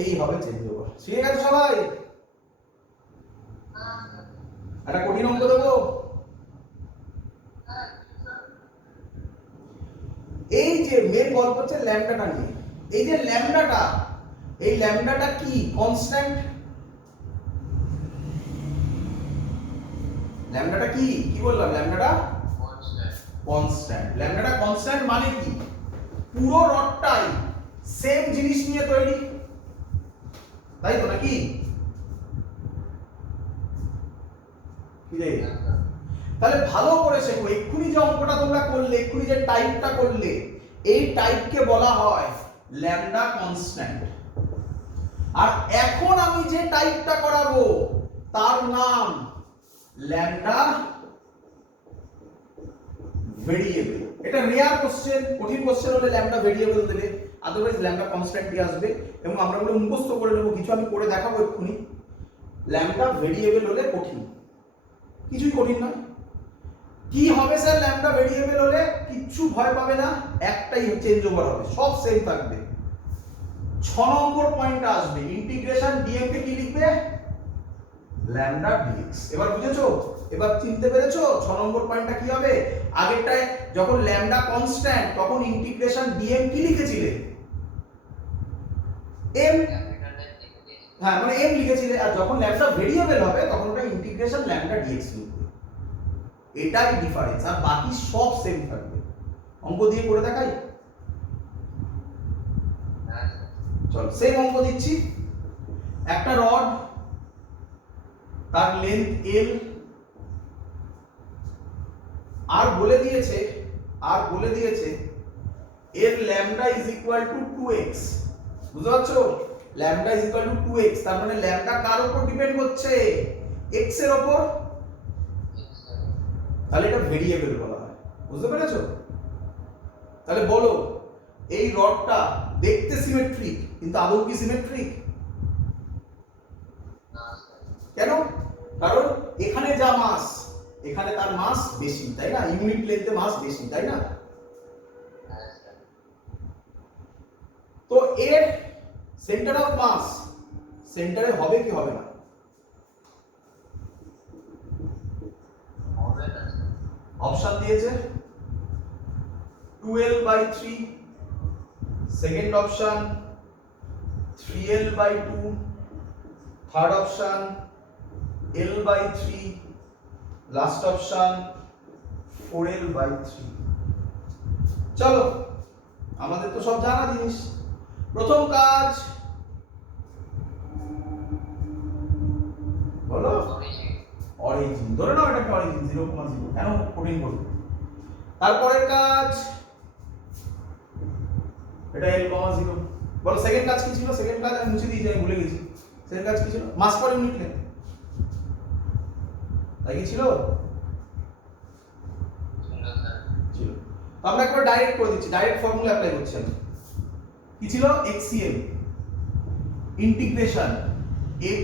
এই হবে চেঞ্জ ওভার। শিখে গেছো সবাই? একটা কঠিন অঙ্ক দেবো। এই যে মেন গল্প হচ্ছে ল্যামডাটা নিয়ে। এই যে ল্যামডাটা, এই ল্যামডাটা কি? কনস্ট্যান্ট। ল্যামডাটা কি কি বললাম? ল্যামডাটা কনস্ট্যান্ট। ল্যামডাটা কনস্ট্যান্ট মানে কি? পুরো রডটাই সেম জিনিস নিয়ে তৈরি, তাই তো নাকি? কি রে? তাহলে ভালো করে শেখো, এক্ষুনি যে অঙ্কটা তোমরা করলে, এক্ষুনি যে টাইপটা করলে, এই টাইপকে বলা হয় ল্যামডা কনস্ট্যান্ট। আর এখন আমি যে টাইপটা করাবো তার নাম ল্যামডা ভেরিয়েবল। এটা রেয়ার কোশ্চেন, কঠিন কোশ্চেন হলে ল্যামডা ভেরিয়েবল দেবে, আদারওয়াইজ ল্যামডা কনস্ট্যান্ট দিয়ে আসবে। এবং আমরা ওগুলো মুখস্থ করে নেবো, কিছু আমি করে দেখাবো এক্ষুনি। ল্যামডা ভেরিয়েবল হলে কঠিন, কিছুই কঠিন না। কি হবে স্যার ল্যামডা ভেরিয়েবল হলে? কিচ্ছু ভয় পাবে না, একটাই চেঞ্জ ওভার হবে, সব সেম থাকবে। 6 নম্বর পয়েন্টটা আসবে, ইন্টিগ্রেশন ডিএম কে কি লিখবে? Lambda dx. এবার বুঝেছো? এবার চিনতে পেরেছো 6 নম্বর পয়েন্টটা কি হবে? আগেরটায় যখন ল্যামডা কনস্ট্যান্ট তখন ইন্টিগ্রেশন ডিএম কি লিখেছিলে? এম। হ্যাঁ, মানে এম লিখেছিলে। আর যখন ল্যামডা ভেরিয়েবল হবে তখন ওটা ইন্টিগ্রেশন ল্যামডা ডিএক্স লিখবে। এটাই ডিফারেন্স, আর বাকি সব সেম থাকবে। অঙ্ক দিয়ে করে দেখাই? চলো সেম অঙ্ক দিচ্ছি। একটা রড, তার লেন্থ L, আর বলে দিয়েছে এর lambda is equal two 2x। বুঝতে পারছো? Lambda is equal two 2x, তার মানে ল্যামডা কার উপর ডিপেন্ড করছে? x এর উপর। তাহলে এটা ভেরিয়েবল বলা হয়। বুঝতে পেরেছো? তাহলে বলো, এই রডটা দেখতে সিমেট্রিক কিন্তু আদৌ কি সিমেট্রিক? কারণ এখানে যা মাস এখানে তার মাস বেশি, তাই না? ইউনিট লেন্থে মাস বেশি, তাই না? হ্যাঁ স্যার। তো এর সেন্টার অফ মাস সেন্টারে হবে কি হবে না? হবে না স্যার। অপশন দিয়েছে 12/3, second option 3l/2, third option l/3, last option 4l/3। চলো, আমাদের তো সব জানা জিনিস। প্রথম কাজ বলো। অরিজিন। অরিজিন ধরে নাও, এটা একটা অরিজিন 0,0, কেন কঠিন করবে? তারপরের কাজ এটা l,0। বলো সেকেন্ড কাজ কি ছিল? সেকেন্ড কাজ আমি মুছে দিয়েছি, আমি ভুলে গেছি। সেকেন্ড কাজ কি ছিল? মাস পার ইউনিট লেন্থ, তাই কি ছিল? ছিল স্যার। ছিল। তো আমরা একবার ডাইরেক্ট করে দিচ্ছি, ডাইরেক্ট ফর্মুলা অ্যাপ্লাই করছি আমি। কি ছিল? xcm integration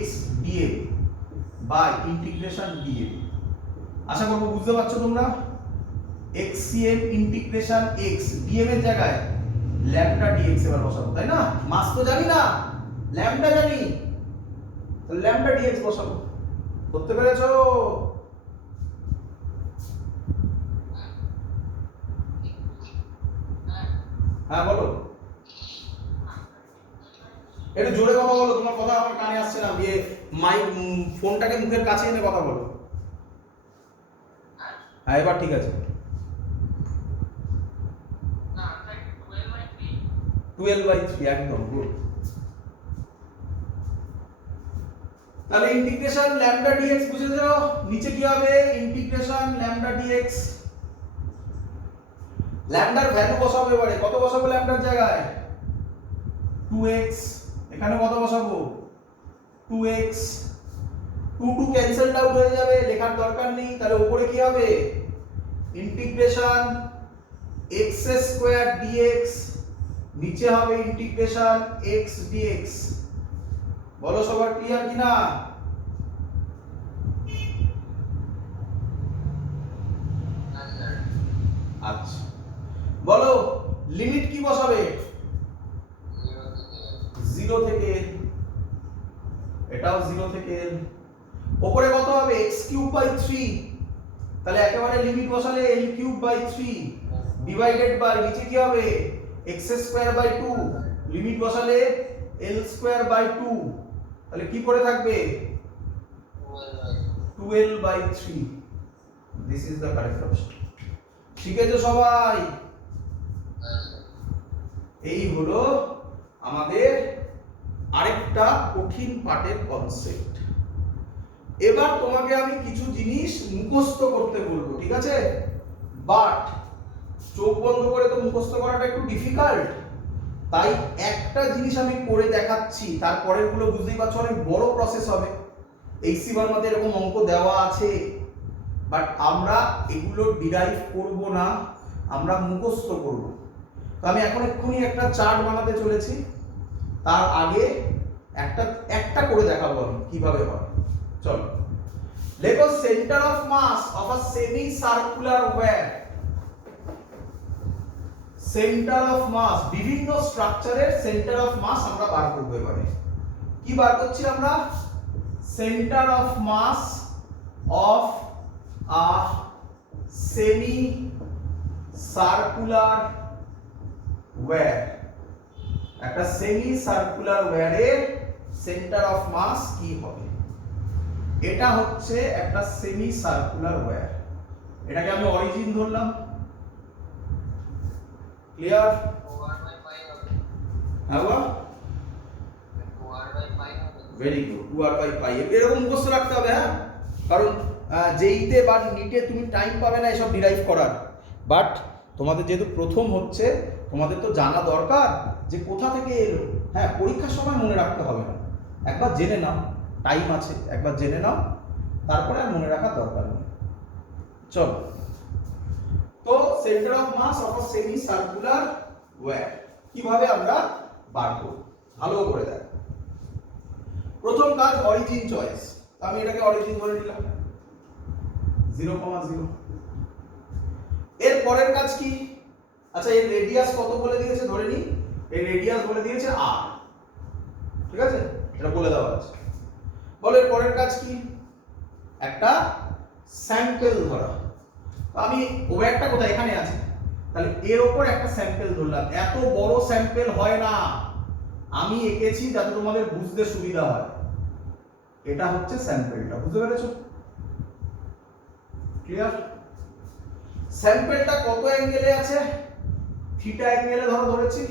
x dm by integration dm। আশা করব বুঝতে পারছো তোমরা। xcm ইন্টিগ্রেশন x dm এর জায়গায় ল্যামডা dx এবার বসাবো, তাই না? মাস তো জানি না, ল্যামডা জানি, তো ল্যামডা dx বসাবো। করতে পেরেছো? হ্যাঁ বলো, একটু জোরে কথা বলো, তোমার কথা আমার কানে আসছে না। দিয়ে মাইক ফোনটাকে মুখের কাছে এনে কথা বলো। হ্যাঁ এবার ঠিক আছে। 12/3 একদম গুড। তাহলে ইন্টিগ্রেশন ল্যামডা dx বুঝেছো? নিচে কি হবে? Integration lambda dx। ল্যামডার ভ্যালু বসাবো এবারে। কত বসাবো ল্যামডার জায়গায়? 2x। এখানে কত বসাবো? 2x। 2 ক্যান্সেলড আউট হয়ে যাবে, লেখার দরকার নেই। তাহলে উপরে কি হবে? ইন্টিগ্রেশন x² dx, নিচে হবে ইন্টিগ্রেশন x dx। বলো সবার ক্লিয়ার কিনা? হ্যাঁ স্যার। আচ্ছা বলো লিমিট কি বসাবে? 0 থেকে l। এটাও 0 থেকে l। উপরে কত হবে? x³ 3। তাহলে একেবারে লিমিট বসালে l³ 3 ডিভাইডেড বাই নিচে কি হবে? x²/2 লিমিট বসালে l²/2। তাহলে কি পড়ে থাকবে? 12/3। This is the correct option. শিখেছো সবাই? এই হলো আমাদের আরেকটা কঠিন পাঠের কনসেপ্ট। এবার তোমাকে আমি কিছু জিনিস মুখস্থ করতে বলবো, ঠিক আছে? বাট চোখ বন্ধ করে তো মুখস্থ করাটা একটু ডিফিকাল্ট, তাই একটা জিনিস আমি করে দেখাচ্ছি, তারপরের গুলো বুঝতেই পারছো অনেক বড় প্রসেস হবে। এইচসি বার্মাতে এরকম অঙ্ক দেওয়া আছে, বাট আমরা এগুলো ডিরাইভ করব না, আমরা মুখস্থ করব। তো আমি এখন এক্ষুনি একটা চার্ট বানাতে চলেছি, তার আগে একটা করে দেখাবো আমি কিভাবে হয়। চলো, লেখো centre of mass of a semi circular wire. Centre of mass, বিভিন্ন স্ট্রাকচারের সেন্টার অফ মাস আমরা বার করব এবারে। কি বার করছি আমরা? Centre of mass of a semi circular wire. একটা সেমি সার্কুলার ওয়্যারের সেন্টার অফ মাস কি হবে? এটা হচ্ছে একটা সেমি সার্কুলার ওয়্যার। এটাকে আমি অরিজিন ধরলাম। ক্লিয়ার? 2r/π হবে। হ্যাঁ বাবা, 2r/π হবে। Very good. 2r/π এরকম মুখস্থ রাখতে হবে, হ্যাঁ? কারণ জেইতে বা নিটে তুমি টাইম পাবে না এসব ডিরাইভ করার। বাট তোমাদের যেহেতু প্রথম হচ্ছে, তোমাদের তো জানা দরকার যে কোথা থেকে এলো। হ্যাঁ, পরীক্ষার সময় মনে রাখতে হবে না, একবার জেনে নাও, টাইম আছে, একবার জেনে নাও, তারপরে আর মনে রাখার দরকার নেই। চলো, তো centre of mass of a semi circular wire কিভাবে আমরা বার করব? ভালো করে দেখো। প্রথম কাজ অরিজিন চয়েস। আমি এটাকে অরিজিন ধরে নিলাম 0,0। এর পরের কাজ কি? আচ্ছা এর রেডিয়াস কত বলে দিয়েছে ধরে নি, এই রেডিয়াস বলে দিয়েছে r, ঠিক আছে, এটা বলে দেওয়া আছে। বলো এর পরের কাজ কি? একটা স্যাম্পল ধরা। আমি ওয়্যারটা কোথায় এখানে আছে, তাহলে এর উপর একটা স্যাম্পল ধরলাম। এত বড় স্যাম্পল হয় না, আমি এঁকেছি যাতে তোমাদের বুঝতে সুবিধা হয়। এটা হচ্ছে স্যাম্পলটা, বুঝতে পেরেছো? ক্লিয়ার? স্যাম্পলটা কত অ্যাঙ্গেলে আছে? থিটা অ্যাঙ্গেলে ধরেছি।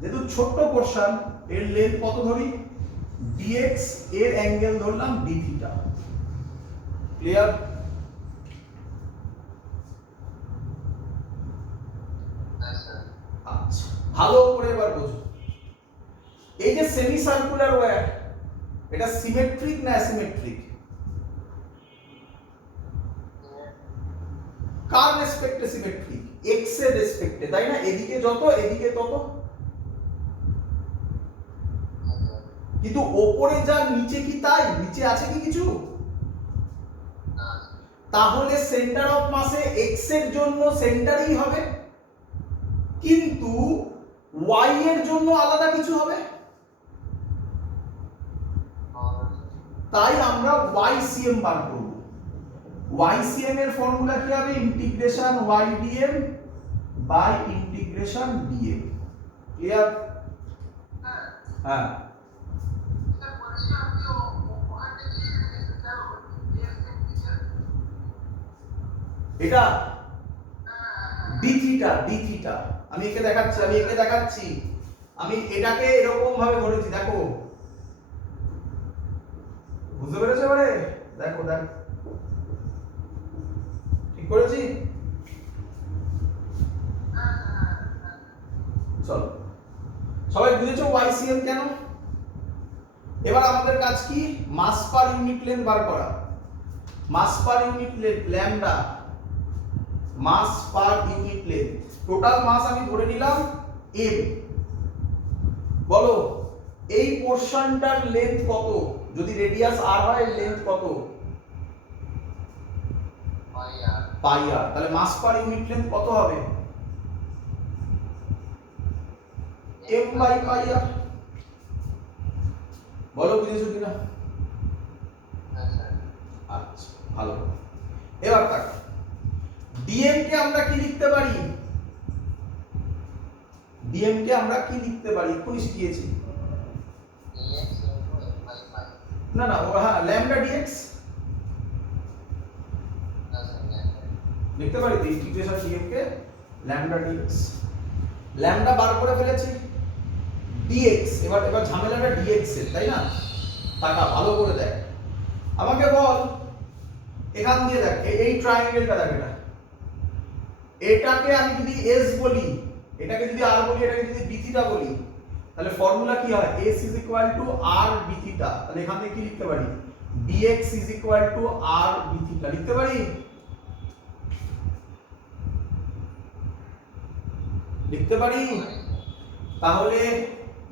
যেহেতু ছোট্ট পোরশন, এর লেন্থ কত ধরি? dx, এর অ্যাঙ্গেল ধরলাম d থিটা। ক্লিয়ার? আচ্ছা, ভালো করে এবার বোঝো। এই যে সেমি সার্কুলার ওয়্যার, এটা সিমেট্রিক না অ্যাসিমেট্রিক? কার রেসপেক্টে সিমেট্রিক? x এর রেসপেক্টে, তাই না? এদিকে যত এদিকে তত। কিন্তু ওপরে যা নিচে কি তাই? নিচে আছে কি কিছু? তাহলে সেন্টার অফ মাসে x এর জন্য সেন্টারই হবে, কিন্তু y এর জন্য আলাদা কিছু হবে। তাই আমরা YCM বার করব। YCM এর ফর্মুলা কি হবে? Integration y dm by integration dm। Clear? হ্যাঁ, এটা d থিটা। আমি একে দেখাচ্ছি, আমি এটাকে এরকম ভাবে ধরেছি, দেখো বুঝতে পেরেছো এবারে? দেখো ঠিক করেছি? চলো, সবাই বুঝেছো YCM কেন? এবার আমাদের কাজ কি? মাস পার ইউনিট লেন্থ বার করা। Mass per unit length lambda, mass per unit length. Total mass আমি ধরে নিলাম m। বলো এই পোরশনটার লেন্থ কত? যদি রেডিয়াস r হয়, এর লেন্থ কত? পাই r। তাহলে মাস পার ইউনিট লেন্থ কত হবে? m by pi r। বলো বুঝেছো কিনা? আচ্ছা, ভালো। এবার দেখ, dm কে আমরা কি লিখতে পারি? dm কে আমরা কি লিখতে পারি? এক্ষুনি শিখিয়েছি। না হ্যাঁ, ল্যামডা dx লিখতে পারি তো, ইন্টিগ্রেশন dm কে ল্যামডা dx। ল্যামডা বার করে ফেলেছি, dx। এবার ঝামেলাটা dx এর, তাই না? টাকা ভালো করে দেখ, আমাকে বল এখান দিয়ে দেখ, এই ট্রায়াঙ্গেলটা দেখ, এটাকে আমি যদি s বলি, এটাকে যদি r বলি, এটাকে যদি b থিটা বলি, তাহলে ফর্মুলা কি হয়? s r b theta. তাহলে এখান থেকে কি লিখতে পারি? dx r b থিটা লিখতে পারি? তাহলে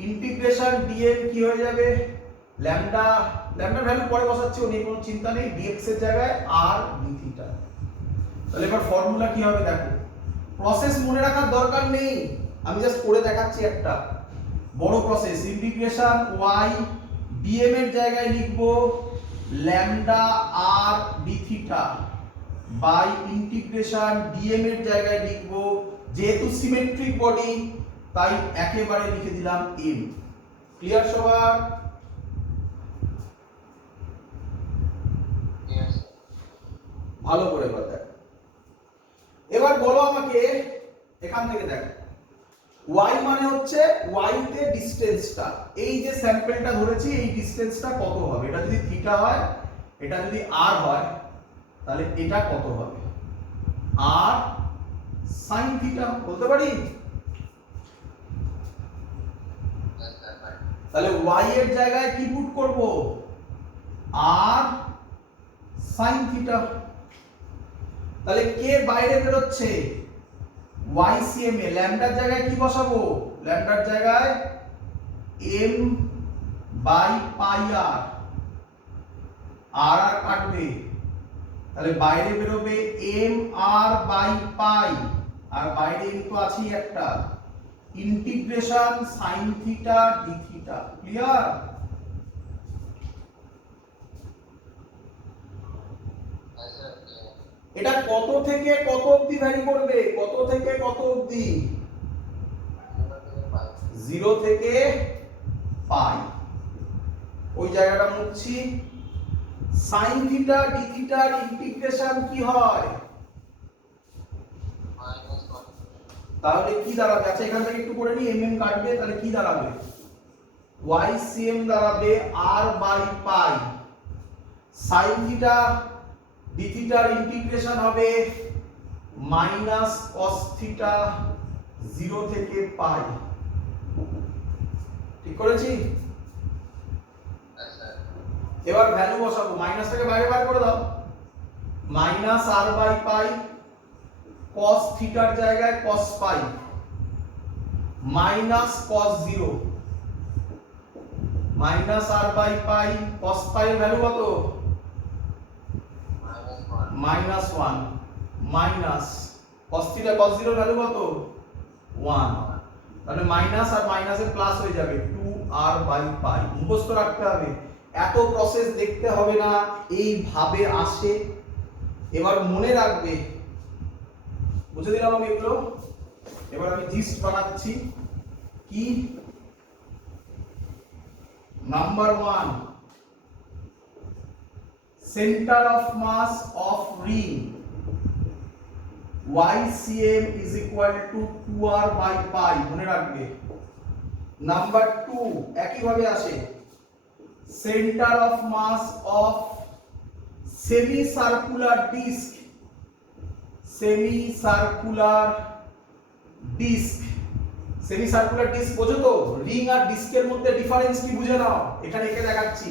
ইন্টিগ্রেশন dm কি হয়ে যাবে? ল্যামডার ভ্যালু পরে বসাচ্ছি, ও নিয়ে কোনো চিন্তা নেই, dx এর জায়গায় r b থিটা। তাহলে এবার ফর্মুলা কি হবে দেখো, প্রসেস মনে রাখার দরকার নেই, আমি জাস্ট করে দেখাচ্ছি একটা বড় প্রসেস। ইন্টিগ্রেশন y dm এর জায়গায় লিখব lambda r d theta by integration dm এর জায়গায় লিখব, যেহেতু সিমেট্রিক বডি তাই একেবারে লিখে দিলাম m। ক্লিয়ার সবার? ভালো করে কথা। এবার বলো আমাকে, এখান থেকে দেখো y মানে হচ্ছে y তে ডিসটেন্সটা, এই যে স্যাম্পলটা ধরেছি এই ডিসটেন্সটা কত হবে? এটা যদি থিটা হয়, এটা যদি r হয়, তাহলে এটা কত হবে? r sin থিটা বলতে পারি? তাহলে y এর জায়গায় কি পুট করব? r sin theta. তাহলে কে বাইরে বের হচ্ছে? YCM এ ল্যামডার জায়গায় কি বসাবো? ল্যামডার জায়গায় m বাই পাই r। আর আর কাটবে, তাহলে বাইরে বেরোবে এম আর বাই পাই, আর বাইরে কিন্তু আছেই একটা integration sign theta D theta. Clear? Yes, sir. Yeah. এটা কত থেকে কত অবধি ভ্যারি করবে? কত থেকে কত অবধি? 0 থেকে পাই। ওই জায়গাটা মুছছি। সাইন থিটা ডি থিটার ইন্টিগ্রেশন কি হয়? -1. তাহলে কি দাঁড়াবে? আচ্ছা এখান থেকে একটু করে নি, এম কাটবে, তাহলে কি দাঁড়াবে? y cm দাঁড়াবে r by pi. Sine theta d থিটার ইন্টিগ্রেশন হবে মাইনাস cos থিটা 0 থেকে পাই। ঠিক করেছি? Yes, sir. এবার ভ্যালু বসাবো, মাইনাসটাকে বাইরে বার করে দাও। Minus r by pi cos থিটার জায়গায় cos pi minus cos 0 minus r by pi cos pi এর ভ্যালু কত? -1. Minus 1 minus cos theta cos 0 এর ভ্যালু কত? 1। তাহলে মাইনাস আর মাইনাসের প্লাস হয়ে যাবে 2r বাই পাই। মুখস্থ রাখতে হবে, এত প্রসেস দেখতে হবে না, এইভাবে আসে। এবার মনে রাখবে, বুঝে দিলাম আমি এগুলো। এবার আমি জিস্ট বানাচ্ছি। কি? Number 1, centre of mass of ring YCM is equal to 2r by pi, মনে রাখবে। নাম্বার 2, একই ভাবে আসে, centre of mass of semi circular disc, semi circular disc. Semi circular disc বোঝো তো? রিং আর ডিস্কের মধ্যে ডিফারেন্স কি বুঝে নাও। এখানে এঁকে দেখাচ্ছি,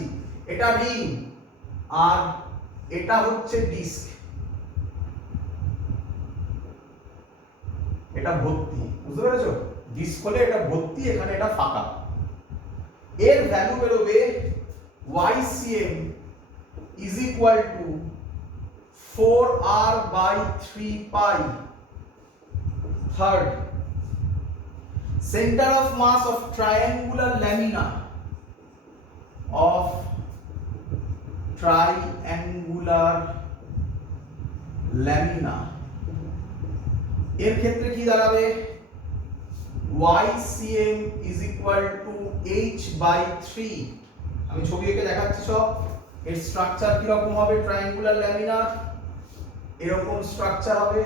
এটা রিং আর এটা হচ্ছে ডিস্ক। এটা ভর্তি, বুঝতে পেরেছো? ডিস্ক হলে এটা ভর্তি, এখানে এটা ফাঁকা। এর ভ্যালু বেরোবে YCM is equal to 4r by 3 pi। Third, center of mass of triangular lamina এর ক্ষেত্রে কি দাঁড়াবে? YCM is equal to h by 3। আমি ছবি এঁকে দেখাচ্ছি সব। এর স্ট্রাকচার কি রকম হবে? ট্রায়াঙ্গুলার ল্যামিনার এরকম স্ট্রাকচার হবে।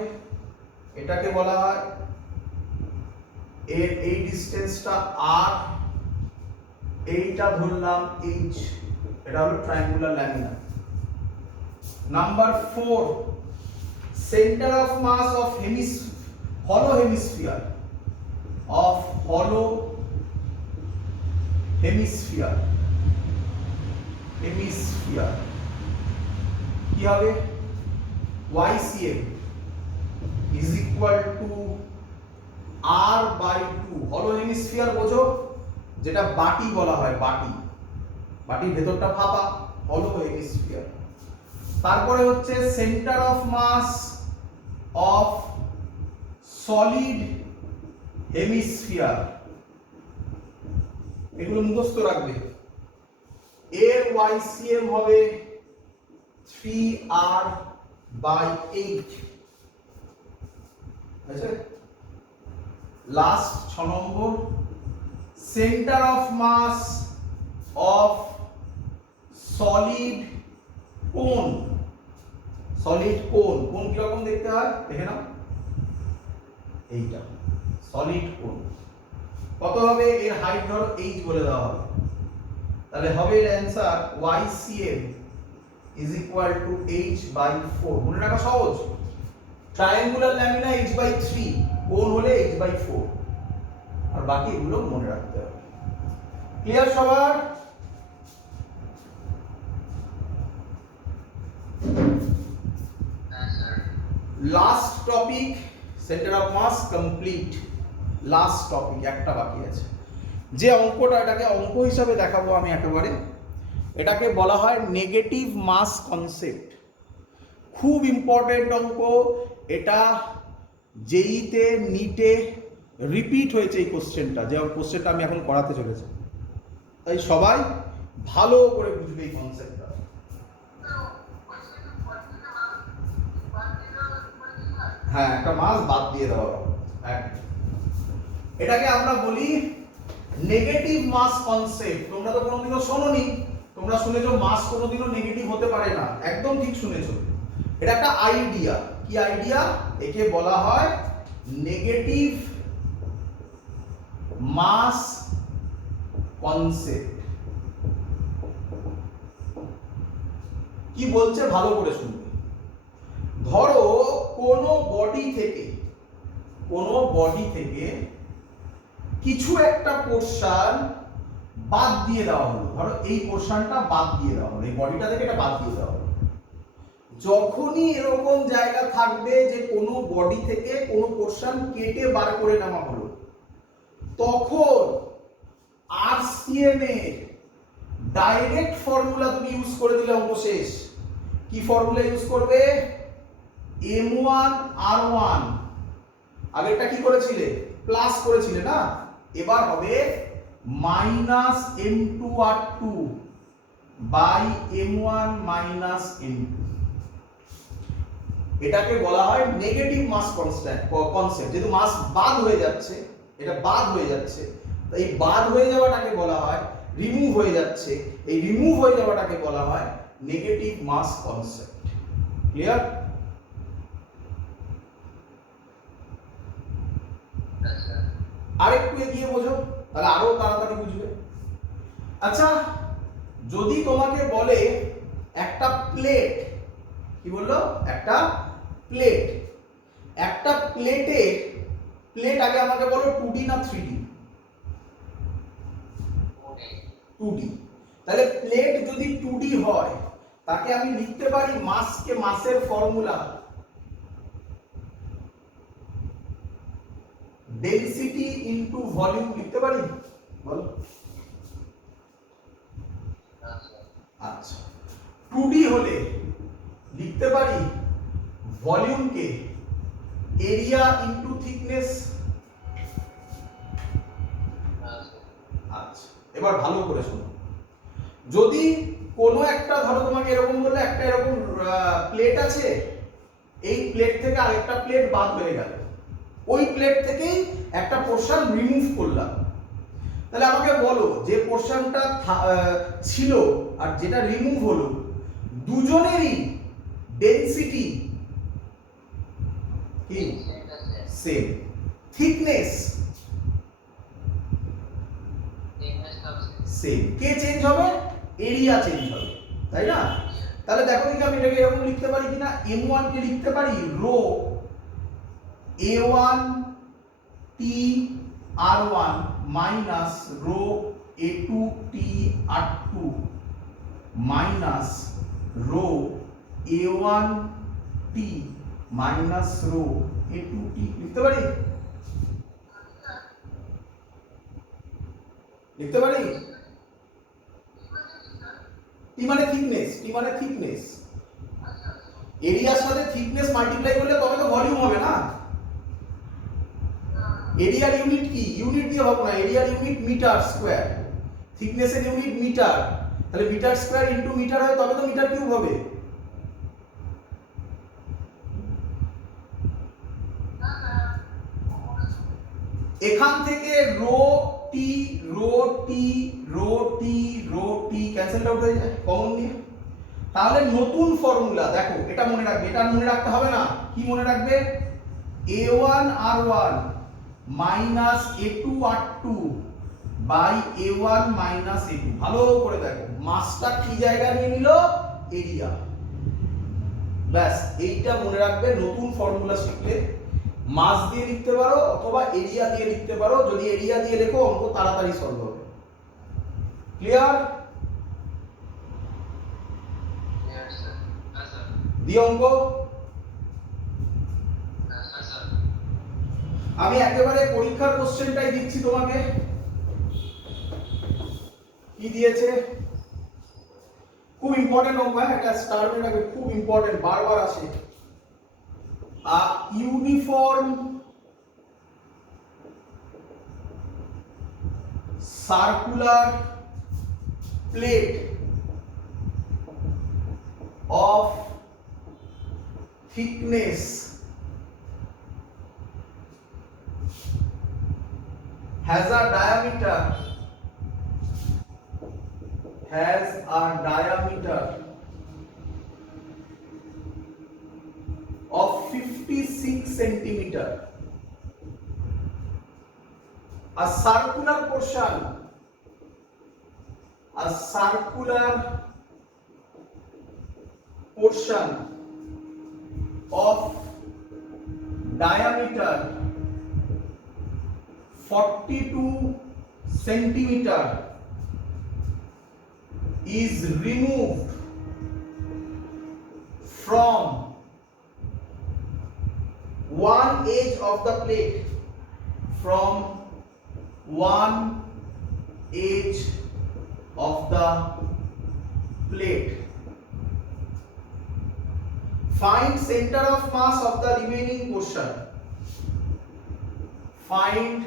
এটাকে বলা হয়, এর এই ডিসটেন্সটা r, এইটা ধরলাম h, এটা হলো triangular laminar. Number 4, centre of mass of hollow hemisphere কি হবে? YCM is equal to r by 2। হলো হেমিস্ফিয়ার বোঝো, যেটা বাটি বলা হয়, বাটি, বাটির ভেতরটা ফাঁপা, হলো হেমিস্ফিয়ার। তারপরে হচ্ছে centre of mass of solid hemisphere. এগুলো মুখস্থ রাখবে। এর YCM হবে 3r by 8। আছে? Last 6 number, centre of mass of solid cone. Solid cone, cone কি রকম দেখতে হয় দেখে নাও। এইটা সলিড কোন কত হবে? এর হাইট ধরো h বলে দেওয়া হবে, তাহলে হবে এর answer YCM is equal to h by 4। মনে রাখা সহজ। ট্রায়াঙ্গুলার ল্যামিনা h by 3, কোন হলে h by 4, আর বাকি এগুলো মনে রাখতে হবে। ক্লিয়ার সবার? Yes, sir. Last topic, centre of mass complete. Last topic একটা বাকি আছে, যে অঙ্কটা, এটাকে অঙ্ক হিসাবে দেখাবো আমি একেবারে। এটাকে বলা হয় নেগেটিভ মাস কনসেপ্ট। খুব ইম্পর্টেন্ট অঙ্ক এটা, জেইতে নিটে রিপিট হয়েছে এই কোশ্চেনটা, যে কোশ্চেনটা আমি এখন করাতে চলেছি। তাই সবাই ভালো করে বুঝবে এই কনসেপ্টটা। হ্যাঁ, একটা মাস বাদ দিয়ে দেওয়া হবে। এটাকে আমরা বলি নেগেটিভ মাস কনসেপ্ট। তোমরা তো কোনোদিনও শোনোনি, তোমরা শুনেছো মাস কোনোদিনও নেগেটিভ হতে পারে না, একদম ঠিক শুনেছো। এটা একটা আইডিয়া। কি আইডিয়া? একে বলা হয় নেগেটিভ মাস কনসেপ্ট। কি বলছে ভালো করে শুনবে। ধরো কোনো বডি থেকে কিছু একটা পোরশন বাদ দিয়ে দেওয়া হলো। ধরো এই পোরশনটা বাদ দিয়ে দেওয়া হলো, এই বডিটা থেকে এটা বাদ দিয়ে দেওয়া হলো। যখনই এরকম জায়গা থাকবে যে কোনো বডি থেকে কোনো পোরশন কেটে বার করে নেওয়া হলো, তখন আরসিএম এর ডাইরেক্ট ফর্মুলা তুমি ইউজ করে দিলে অঙ্ক শেষ। কি ফর্মুলা ইউজ করবে? m1 r1, আগেরটা কি করেছিলে? প্লাস করেছিলে না, এবার হবে minus m2 r2 by m1 minus m2। এটাকে বলা হয় নেগেটিভ মাস কনসেপ্ট। যেহেতু মাস বাদ হয়ে যাচ্ছে, এটা বাদ হয়ে যাচ্ছে, তাই এই বাদ হয়ে যাওয়াটাকে বলা হয়, রিমুভ হয়ে যাচ্ছে, এই রিমুভ হয়ে যাওয়াটাকে বলা হয় নেগেটিভ মাস কনসেপ্ট। ক্লিয়ার? আরেকটু এগিয়ে বোঝো, তাহলে আরো তাড়াতাড়ি বুঝবে। আচ্ছা, যদি তোমাকে বলে একটা প্লেট, কি বললো? একটা প্লেট, একটা প্লেটে, প্লেট আগে আমাকে বলো 2D না 3D? 2D। তাহলে প্লেট যদি 2D হয়, তাকে আমি লিখতে পারি মাসকে, মাসের ফর্মুলা ডেনসিটি ইনটু ভলিউম লিখতে পারি? বলো। আচ্ছা, 2D হলে লিখতে পারি ভলিউমকে এরিয়া ইনটু থিকনেস। আচ্ছা, এবার ভালো করে শোনো। যদি কোনো একটা, ধরো তোমাকে এরকম বললে একটা এরকম প্লেট আছে, এই প্লেট থেকে আরেকটা প্লেট বাদ হয়ে গেল, ওই প্লেট থেকেই একটা পোরশন রিমুভ করলাম, তাহলে আমাকে বলো যে পোরশনটা ছিল আর যেটা রিমুভ হলো, দুজনেরই ডেনসিটি কি সেম, থিকনেস সেম, কে চেঞ্জ হবে? এরিয়া চেঞ্জ হবে, তাই না? তাহলে দেখো দেখি আমি এটাকে এরকম লিখতে পারি কিনা। m1 কে লিখতে পারি rho a1 t r1 minus rho a2 t r2 minus rho a1 t minus rho a2 t লিখতে পারি? লিখতে পারি? টি মানে থিকনেস, টি মানে থিকনেস, এরিয়ার সাথে থিকনেস মাল্টিপ্লাই করলে তবে তো ভলিউম হবে না। এরিয়ার ইউনিট কি? ইউনিট দিয়ে হবে না, এরিয়ার ইউনিট মিটার স্কয়ার, থিকনেসের ইউনিট মিটার, তাহলে মিটার স্কয়ার ইনটু মিটার হয়, তবে তো মিটার কিউব হবে। এখান থেকে rho t rho t rho t rho t cancel out হয়ে যায় কমন নিয়ে। তাহলে নতুন ফর্মুলা দেখো, এটা মনে রাখবে, এটা মনে রাখতে হবে না। কি মনে রাখবে? a1 r1 minus a2 r2 by a1 minus a2। ভালো করে দেখো, মাসটা কি জায়গা নিয়ে নিল? এরিয়া। ব্যাস, এইটা মনে রাখবে। নতুন ফর্মুলা শিখলে মাস দিয়ে লিখতে পারো অথবা এরিয়া দিয়ে লিখতে পারো। যদি এরিয়া দিয়ে লেখো অঙ্ক তাড়াতাড়ি সলভ হবে। ক্লিয়ার? দিয়ে অঙ্ক আমি একেবারে পরীক্ষার কোশ্চেনটাই দিচ্ছি তোমাকে। কি দিয়েছে? খুব ইম্পর্টেন্ট অঙ্ক, একটা স্টার মেরে রাখবে, খুব ইম্পর্টেন্ট, বারবার আসে। আ uniform circular plate of thickness has a diameter of 56 centimeter. A circular portion of diameter 42 centimeter is removed from one edge of the plate, Find center of mass of the remaining portion. Find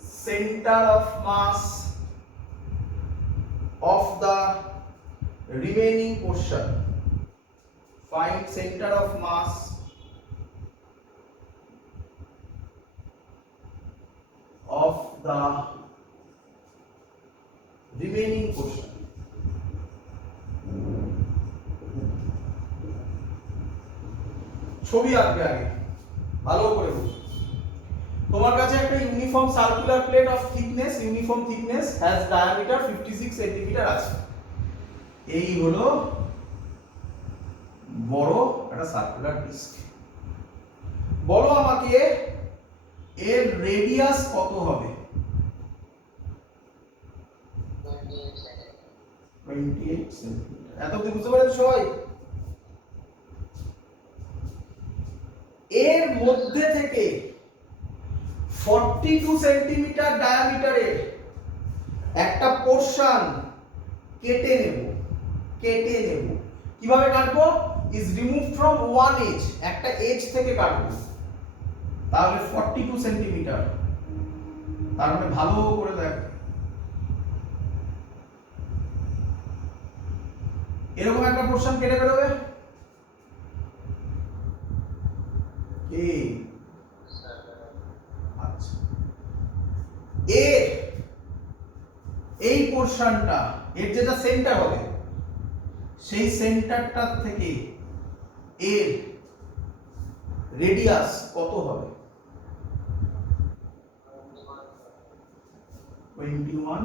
center of mass of the remaining portion. Find center of mass of the remaining portion. ছবি আঁকবে আগে ভালো করে বুঝো। তোমার কাছে একটা uniform circular plate of thickness, uniform thickness has diameter 56 centimetre আছে। এই হলো বড় একটা সার্কুলার ডিস্ক। বলো আমাকে এর রেডিয়াস কত হবে? 28 সেন্টিমিটার। এত অবধি বুঝতে পেরেছো সবাই? এর মধ্যে থেকে 42 সেন্টিমিটার ডায়ামিটারের একটা পোরশন কেটে নেব। কিভাবে কাটবো? Is remove from one edge, একটা এজ থেকে কাটবো। তাহলে 42 সেন্টিমিটার, তার মানে ভালো করে দেখ, এরকম একটা পোরশন কেটে বেরোবে। আচ্ছা, এই পোরশনটা এর যেটা সেন্টার হবে, সেই সেন্টারটা থেকে এর রেডিয়াস কত হবে? 21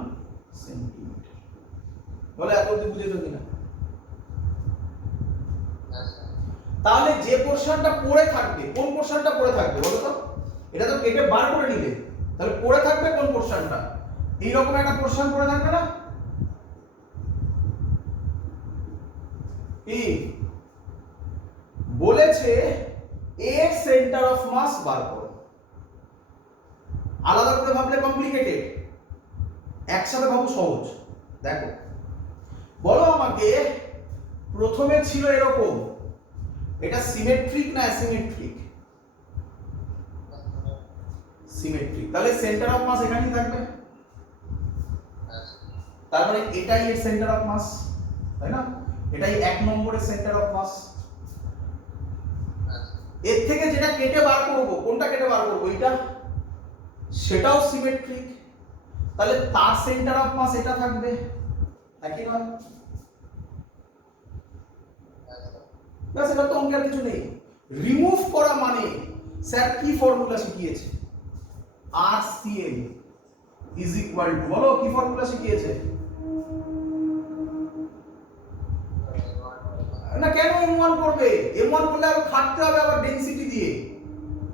সেন্টিমিটার। বলে এত অবধি বুঝেছো কিনা? তাহলে যে পোরশনটা পড়ে থাকবে, কোন পোরশনটা পড়ে থাকবে বলো তো? এটা তো কেটে বার করে নিলে, তাহলে পড়ে থাকবে কোন পোরশনটা? এইরকম একটা পোরশন পড়ে থাকবে না? কি বলেছে? এর সেন্টার অফ মাস বার করো। আলাদা করে ভাবলে কমপ্লিকেটেড, একসাথে ভাবো সহজ। দেখো, বলো আমাকে প্রথমে ছিল এরকম, এটা সিমেট্রিক না অ্যাসিমেট্রিক? সিমেট্রিক। তাহলে সেন্টার অফ মাস এখানেই থাকবে, তার মানে এটাই এর সেন্টার অফ মাস, তাই না? এটাই এক নম্বরের সেন্টার অফ মাস। এর থেকে যেটা কেটে বার করব, কোনটা কেটে বার করব? এটা, সেটাও সিমেট্রিক, তাহলে তার সেন্টার অফ মাস এটা থাকবে, একই নয়? ব্যাস, এটা তো অঙ্কের কিছু নেই। রিমুভ করা মানে স্যার কি ফর্মুলা শিখিয়েছে? RCM ইজ ইকুয়াল টু, বলো কি ফর্মুলা শিখিয়েছে? না, কেন M1 করবে? M1 করলে আবার খাটতে হবে, আবার ডেনসিটি দিয়ে।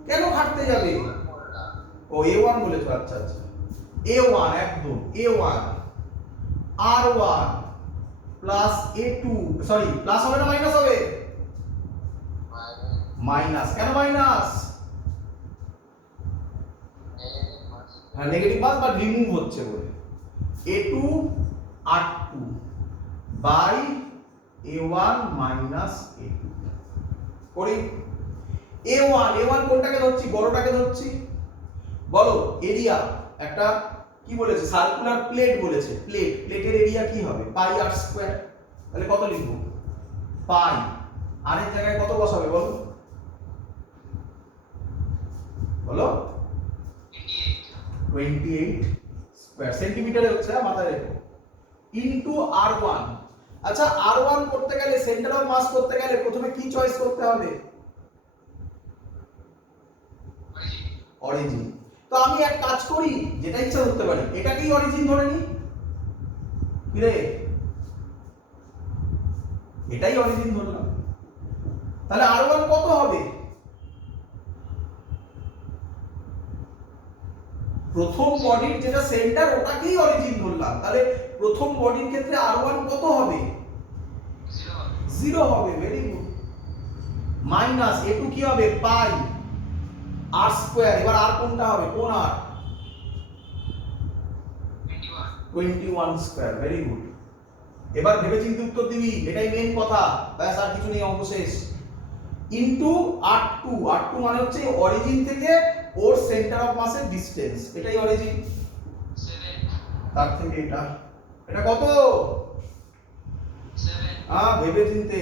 কেন খাটতে যাবে? ও A1 বলেছো, আচ্ছা আচ্ছা। A1 একদম, A1 R1 plus A2, sorry plus হবে না মাইনাস হবে? মাইনাস। কেন মাইনাস? হ্যাঁ, নেগেটিভ মাস বা রিমুভ হচ্ছে বলে। A2 R2 by a1 minus a2 করি। a1 কোনটাকে ধরছি, বড়টাকে ধরছি। বলো এরিয়া, একটা কি বলেছে, সার্কুলার প্লেট বলেছে, প্লেটের এরিয়া কি হবে, পাই আর স্কয়ার। তাহলে কত লিখবো, পাই আর এর জায়গায় কত বসাবে বলো, বলো 28 স্কয়ার, সেন্টিমিটারে হচ্ছে, মাথায় রেখো, ইনটু r1। আচ্ছা r1 করতে গেলে, সেন্টার অফ মাস করতে গেলে প্রথমে কি চয়েস করতে হবে, অরিজিন। তো আমি এক কাজ করি, যেটা ইচ্ছা করতে পারি, এটাকেই অরিজিন ধরে নি, কি রে, এটাই অরিজিন ধরলাম। তাহলে r1 কত হবে, প্রথম বডির যেটা সেন্টার ওটাকেই অরিজিন ধরলাম, তাহলে প্রথম বডির ক্ষেত্রে r1 কত হবে, 0 হবে। Very good. মাইনাস a2 কি হবে, পাই আর স্কয়ার। এবার আর কোনটা হবে, কোন আর, 21 স্কয়ার। Very good. এবার ভেবেচিন্তে উত্তর দিবি, এটাই মেইন কথা, ব্যাস আর কিছু নেই, অঙ্ক শেষ। ইনটু r2 মানে হচ্ছে অরিজিন থেকে ওর সেন্টার অফ মাসের ডিসটেন্স, এটাই অরিজিন। তার থেকে এটা কত, ভেবেচিন্তে,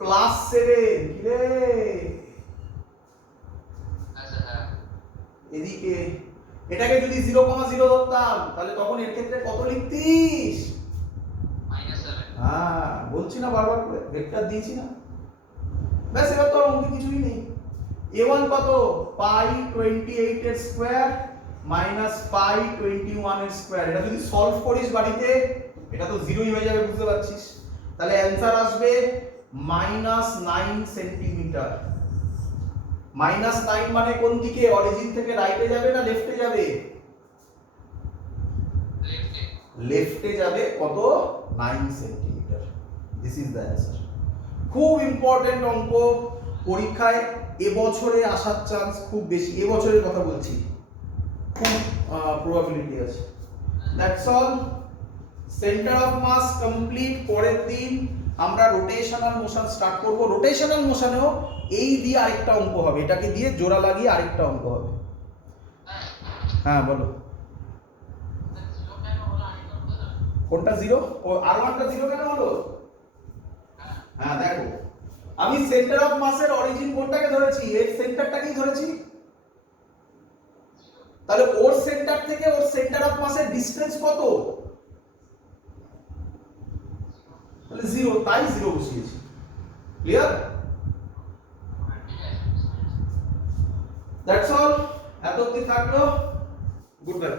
+7। কি রে, এদিকে এটাকে যদি 0,0 ধরতাম তাহলে তখন এর ক্ষেত্রে কত লিখতিস, হ্যাঁ বলছি না বারবার করে, ভেক্টর দিয়েছি না, ব্যাস। এবার তো অঙ্কে কিছুই নেই। a1 কত, পাই 28 এর স্কয়ার মাইনাস পাই 21 এর স্কয়ার। এটা যদি সলভ করিস বাড়িতে, এটা তো জিরোই হয়ে যাবে, বুঝতে পারছিস। তাহলে অ্যানসার আসবে -9 সেন্টিমিটার। -9 মানে কোন দিকে, অরিজিন থেকে রাইটে যাবে না লেফটে যাবে, লেফটে যাবে। কত, 9 centimetre. This is the answer. খুব ইম্পর্টেন্ট অঙ্ক, পরীক্ষায় এবছরে আসার চান্স খুব বেশি, এবছরের কথা বলছি, খুব প্রবাবিলিটি আছে। That's all. Centre of mass complete. পরের দিন আমরা রোটেশনাল মোশন স্টার্ট করব। রোটেশনাল মোশনেও এই দিয়ে আরেকটা অঙ্ক হবে, এটাকে দিয়ে জোড়া লাগিয়ে আরেকটা অঙ্ক হবে। হ্যাঁ বলো, কোনটা 0, ও r1টা 0 কেন হলো, হ্যাঁ দেখো, আমি সেন্টার অফ মাসের অরিজিন কোনটাকে ধরেছি, এর সেন্টারটাকেই ধরেছি। তাহলে ওর সেন্টার থেকে ওর সেন্টার অফ মাসের ডিসটেন্স কত, তাহলে 0, তাই 0 বসিয়েছি। ক্লিয়ার? That's all. এত অবধি থাকলো। Good bye.